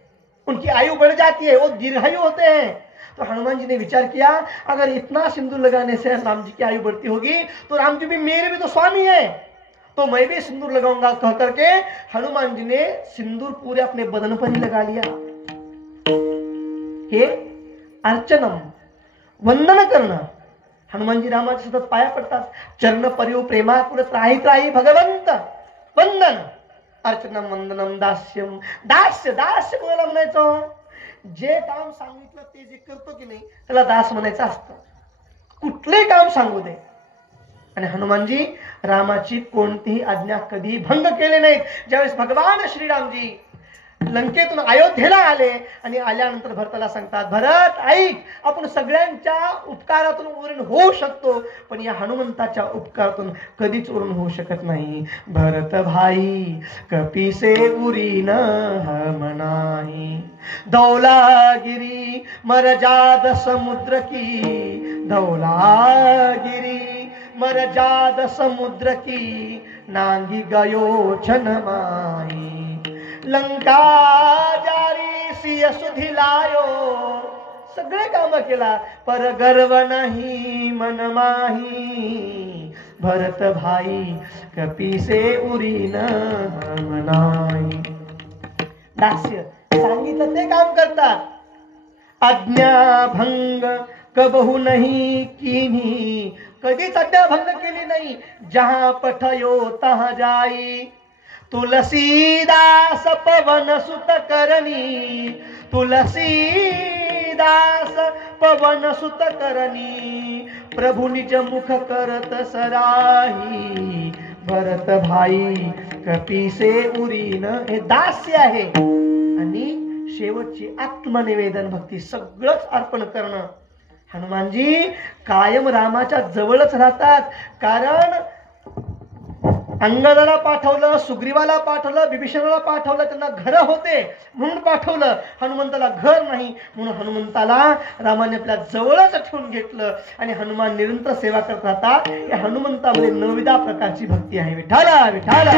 उनकी आयु बढ़ जाती है, वो दीर्घायु होते हैं. तो हनुमान जी ने विचार किया, अगर इतना सिंदूर लगाने से राम जी की आयु बढ़ती होगी तो राम जी भी मेरे भी तो स्वामी है, तो मैं भी सिंदूर लगाऊंगा. कह करके हनुमान जी ने सिंदूर पूरे अपने बदन पर ही लगा लिया. हे अर्चनम, वंदन करणं. हनुमानजी रामाच्या सतत पाया पडतात. चरण परिव प्रेमाकुल त्राही त्राही भगवंत. वंदन. अर्चनम वंदनम दास्यम. दास्य, दास्य कोणाला म्हणायचं? जे काम सांगितलं ते जे करतो की नाही त्याला दास म्हणायचं असतं. कुठले काम सांगू दे. आणि हनुमानजी रामाची कोणतीही आज्ञा कधी भंग केले नाहीत. ज्यावेळेस भगवान श्रीरामजी लंकेतून अयोध्येला आले आणि आल्यानंतर भरताला सांगतात, भरत ऐक, आपण सगळ्यांच्या उपकारातून उरण होऊ शकतो, पण या हनुमंताच्या उपकारातून कधीच उरण होऊ शकत नाही. भरत भाई कपीसे उरी न हम नाही, धौलागिरी मरजाद समुद्र की, धौलागिरी मरजाद समुद्र की, नांगी गयो छन माही, लंका जारी सिय सुधिलायो, सगळे काम केला, पर गर्व नाही मन माही, भरत भाई कपिसे उरीन मनाई. दास्य सांगितलं ते काम करतात. आज्ञाभंग कबहू नाही कीनी, कधीच आज्ञाभंग केली नाही. जहां पठयो तहां जाई, तुलसीदास पवन सुत करणी, तुलसीदास पवन सुत करणी, प्रभु निज मुख करत सराही, भरत भाई कपिसे उरीन. हे दास्य आहे. आणि शेवटची आत्मनिवेदन भक्ती, सगळंच अर्पण करणं. हनुमानजी कायम रामाच्या जवळच राहतात. कारण अंगदाला पाठवलं, सुग्रीवाला पाठवलं, बिभीषणाला पाठवलं, त्यांना घर होते म्हणून पाठवलं. हनुमंताला घर नाही म्हणून हनुमंताला रामाने आपल्या जवळच ठेवून घेतलं. आणि हनुमान निरंतर सेवा करत राहतात. या हनुमंतामध्ये 9 प्रकारची भक्ती आहे. विठाला विठाला.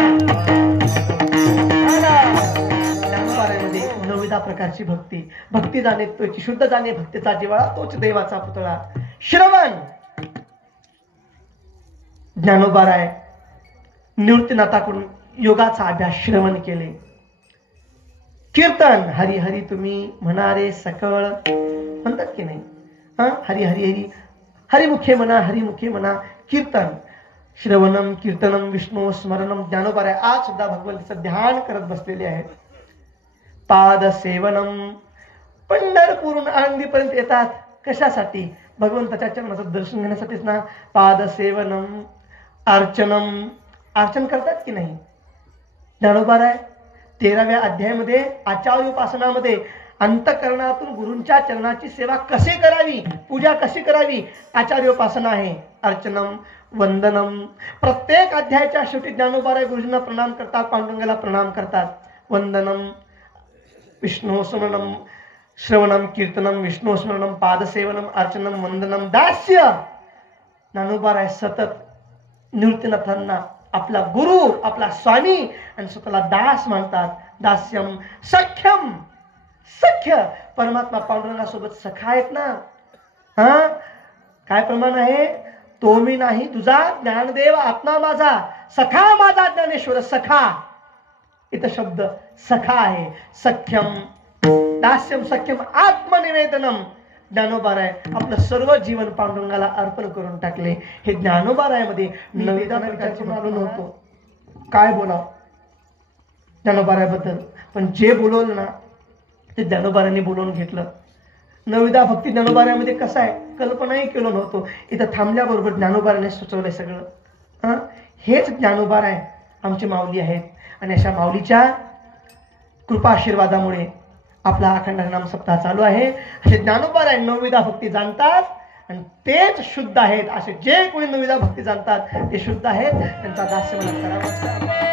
ज्ञानोबारामध्ये 9 प्रकारची भक्ती. भक्ती जाणे तोची शुद्ध जाणे, भक्तीचा जिव्हाळा तोच देवाचा पुतळा. श्रवण ज्ञानोबाराय निवृत्तीनाथाकडून योगाचा अभ्यास श्रवण केले. कीर्तन हरी हरी तुम्ही म्हणारे सकळ, म्हणतात की नाही? हरी हरी हरी हरिमुखे म्हणा, हरिमुखे म्हणा. कीर्तन श्रवणम कीर्तनम विष्णू स्मरणम. ज्ञानोबाराय आज सुद्धा भगवंताचं ध्यान करत बसलेले आहेत. पाद सेवनम, पंढरपूरून आळंदीपर्यंत येतात. कशासाठी? भगवंताच्या चरणाचं दर्शन घेण्यासाठीच ना. पाद सेवनम, अर्चनम, अर्चन करतात की नाही? ज्ञानोबाराय 13व्या अध्यायामध्ये आचार्य उपासनामध्ये अंतःकरणातून गुरूंच्या चरणाची सेवा कशी करावी, पूजा कशी करावी, आचार्य उपासना आहे. अर्चनम, वंदनम. प्रत्येक अध्यायाच्या शेवटी ज्ञानोबाराय गुरुजींना प्रणाम करतात, पांडुरंगाला प्रणाम करतात. वंदनम, विष्णू स्मरणम, श्रवणम कीर्तनम, विष्णू स्मरणम, पादसेवनम, अर्चनम, वंदनम. दास्य ज्ञानोबाराय सतत निवृत्तीनाथांना आपला गुरु, आपला स्वामी आणि स्वतःला दास मानतात. दास्यम सख्यम, सख्य परमात्मा पांडुरंगासोबत सखा आहेत ना. काय प्रमाण आहे? तो मी नाही तुझा ज्ञानदेव आत्मा माझा, सखा माझा ज्ञानेश्वर. सखा इथं शब्द सखा आहे. सख्यम, दास्यम, सख्यम, आत्मनिवेदनम. ज्ञानोबाराय आपलं सर्व जीवन पांडुरंगाला अर्पण करून टाकले. हे ज्ञानोबारायमध्ये 9 प्रकारचे मालूम होतो. काय बोलाव ज्ञानोबारायबद्दल, पण जे बोलवलं ना ते ज्ञानोबारायांनी बोलवून घेतलं. 9 भक्ती ज्ञानोबारायमध्ये कसं आहे कल्पनाही केलं नव्हतं. इथं थांबल्याबरोबर ज्ञानोबारायाने सुचवलंय सगळं. हेच ज्ञानोबाराय आमची माऊली आहेत. आणि अशा माऊलीच्या कृपा आशीर्वादामुळे आपला अखंड नाम सप्ताह चालू आहे. असे ज्ञानोबाराय 9 भक्ती जाणतात आणि तेच शुद्ध आहेत. असे जे कोणी 9 भक्ती जाणतात ते शुद्ध आहेत. त्यांचा दास्य मला करावा.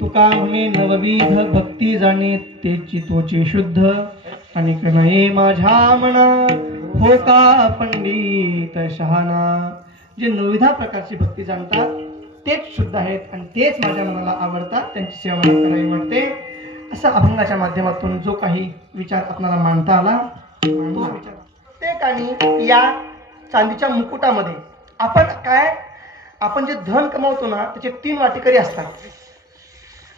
तुका म्हणे नवविध भक्ती जाणे तेची तोचे शुद्ध आणि कणये माझ्या मना हो का पंडित शहाणा. जे नवविधा प्रकारची भक्ती जाणतात तेच शुद्ध आहेत आणि तेच माझ्या मनाला आवडतात, त्यांची सेवा मला करावी वाटते. असा अभंगाच्या माध्यमातून जो काही विचार आपल्याला मांडता आला तो विचार प्रत्येकाने या चांदीच्या मुकुटामध्ये आपण जे धन कमवतो ना त्याचे 3 वाटेकरी असतात.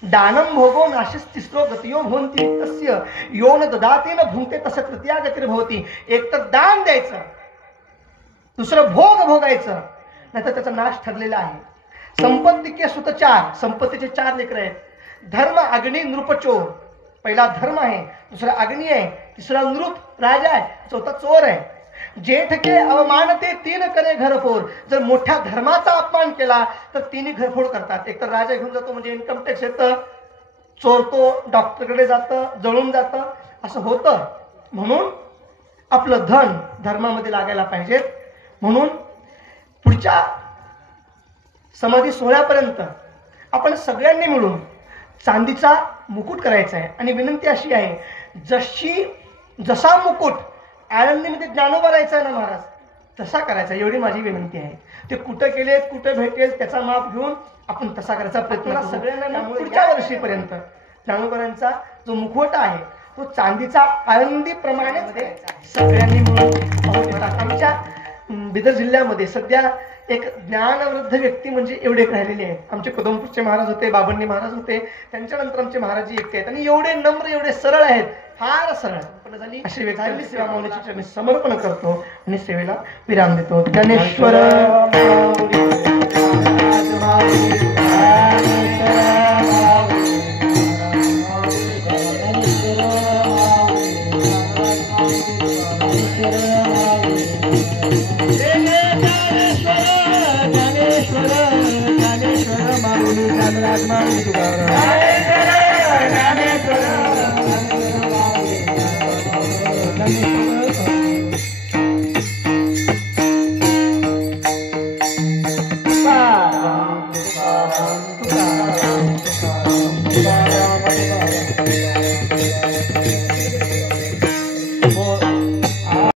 दानम भोगो नाशिस तिसरो गतियो भवन्ति तस्य यो न ददाति न भुंक्ते तस्य तृतीया गतिर्भवति. एक तर दान द्यायचं, दुसरं भोग भोगायचं, नाहीतर त्याचा नाश ठरलेला आहे. संपत्ती के सुत 4, संपत्तीचे 4 लेकर आहेत. धर्म अग्नी नृप चोर. पहिला धर्म आहे, दुसरा अग्नी आहे, तिसरा नृप राजा आहे, चौथा चोर आहे. जेठ के अवमानते 3 करे घरफोड. जर मोठ्या धर्माचा अपमान केला तर 3 घरफोड करतात. एक तर राजा घेऊन जातो म्हणजे इन्कम टॅक्स येतं, चोरतो डॉक्टरकडे जातं, जळून जातं, असं होतं. म्हणून आपलं धन धर्मामध्ये लागायला पाहिजेत. म्हणून पुढच्या समाधी सोहळ्यापर्यंत आपण सगळ्यांनी मिळून चांदीचा मुकुट करायचा आहे. आणि विनंती अशी आहे, जसा मुकुट आळंदीमध्ये ज्ञानोबा राहायचा ना महाराज तसा करायचा, एवढी माझी विनंती आहे. ते कुठं केले कुठं भेटेल त्याचा माप घेऊन आपण तसा करायचा प्रयत्न सगळ्यांना. पुढच्या वर्षीपर्यंत ज्ञानोबांचा जो मुखवटा आहे तो चांदीचा आळंदी प्रमाणे सगळ्यांनी मिळून. आमच्या बिदर जिल्ह्यामध्ये सध्या एक ज्ञानवृद्ध व्यक्ती म्हणजे एवढे राहिलेले आहेत. आमचे कदमपूरचे महाराज होते, बाबंडी महाराज होते, त्यांच्यानंतर आमचे महाराज एकटे आहेत आणि एवढे नम्र एवढे सरळ आहेत, फार सरळ. झाली अशी व्यक्ती सेवा माऊलीच्या चरणी समर्पण करतो आणि सेवेला विराम देतो. ज्ञानेश्वर ज्ञानेश्वर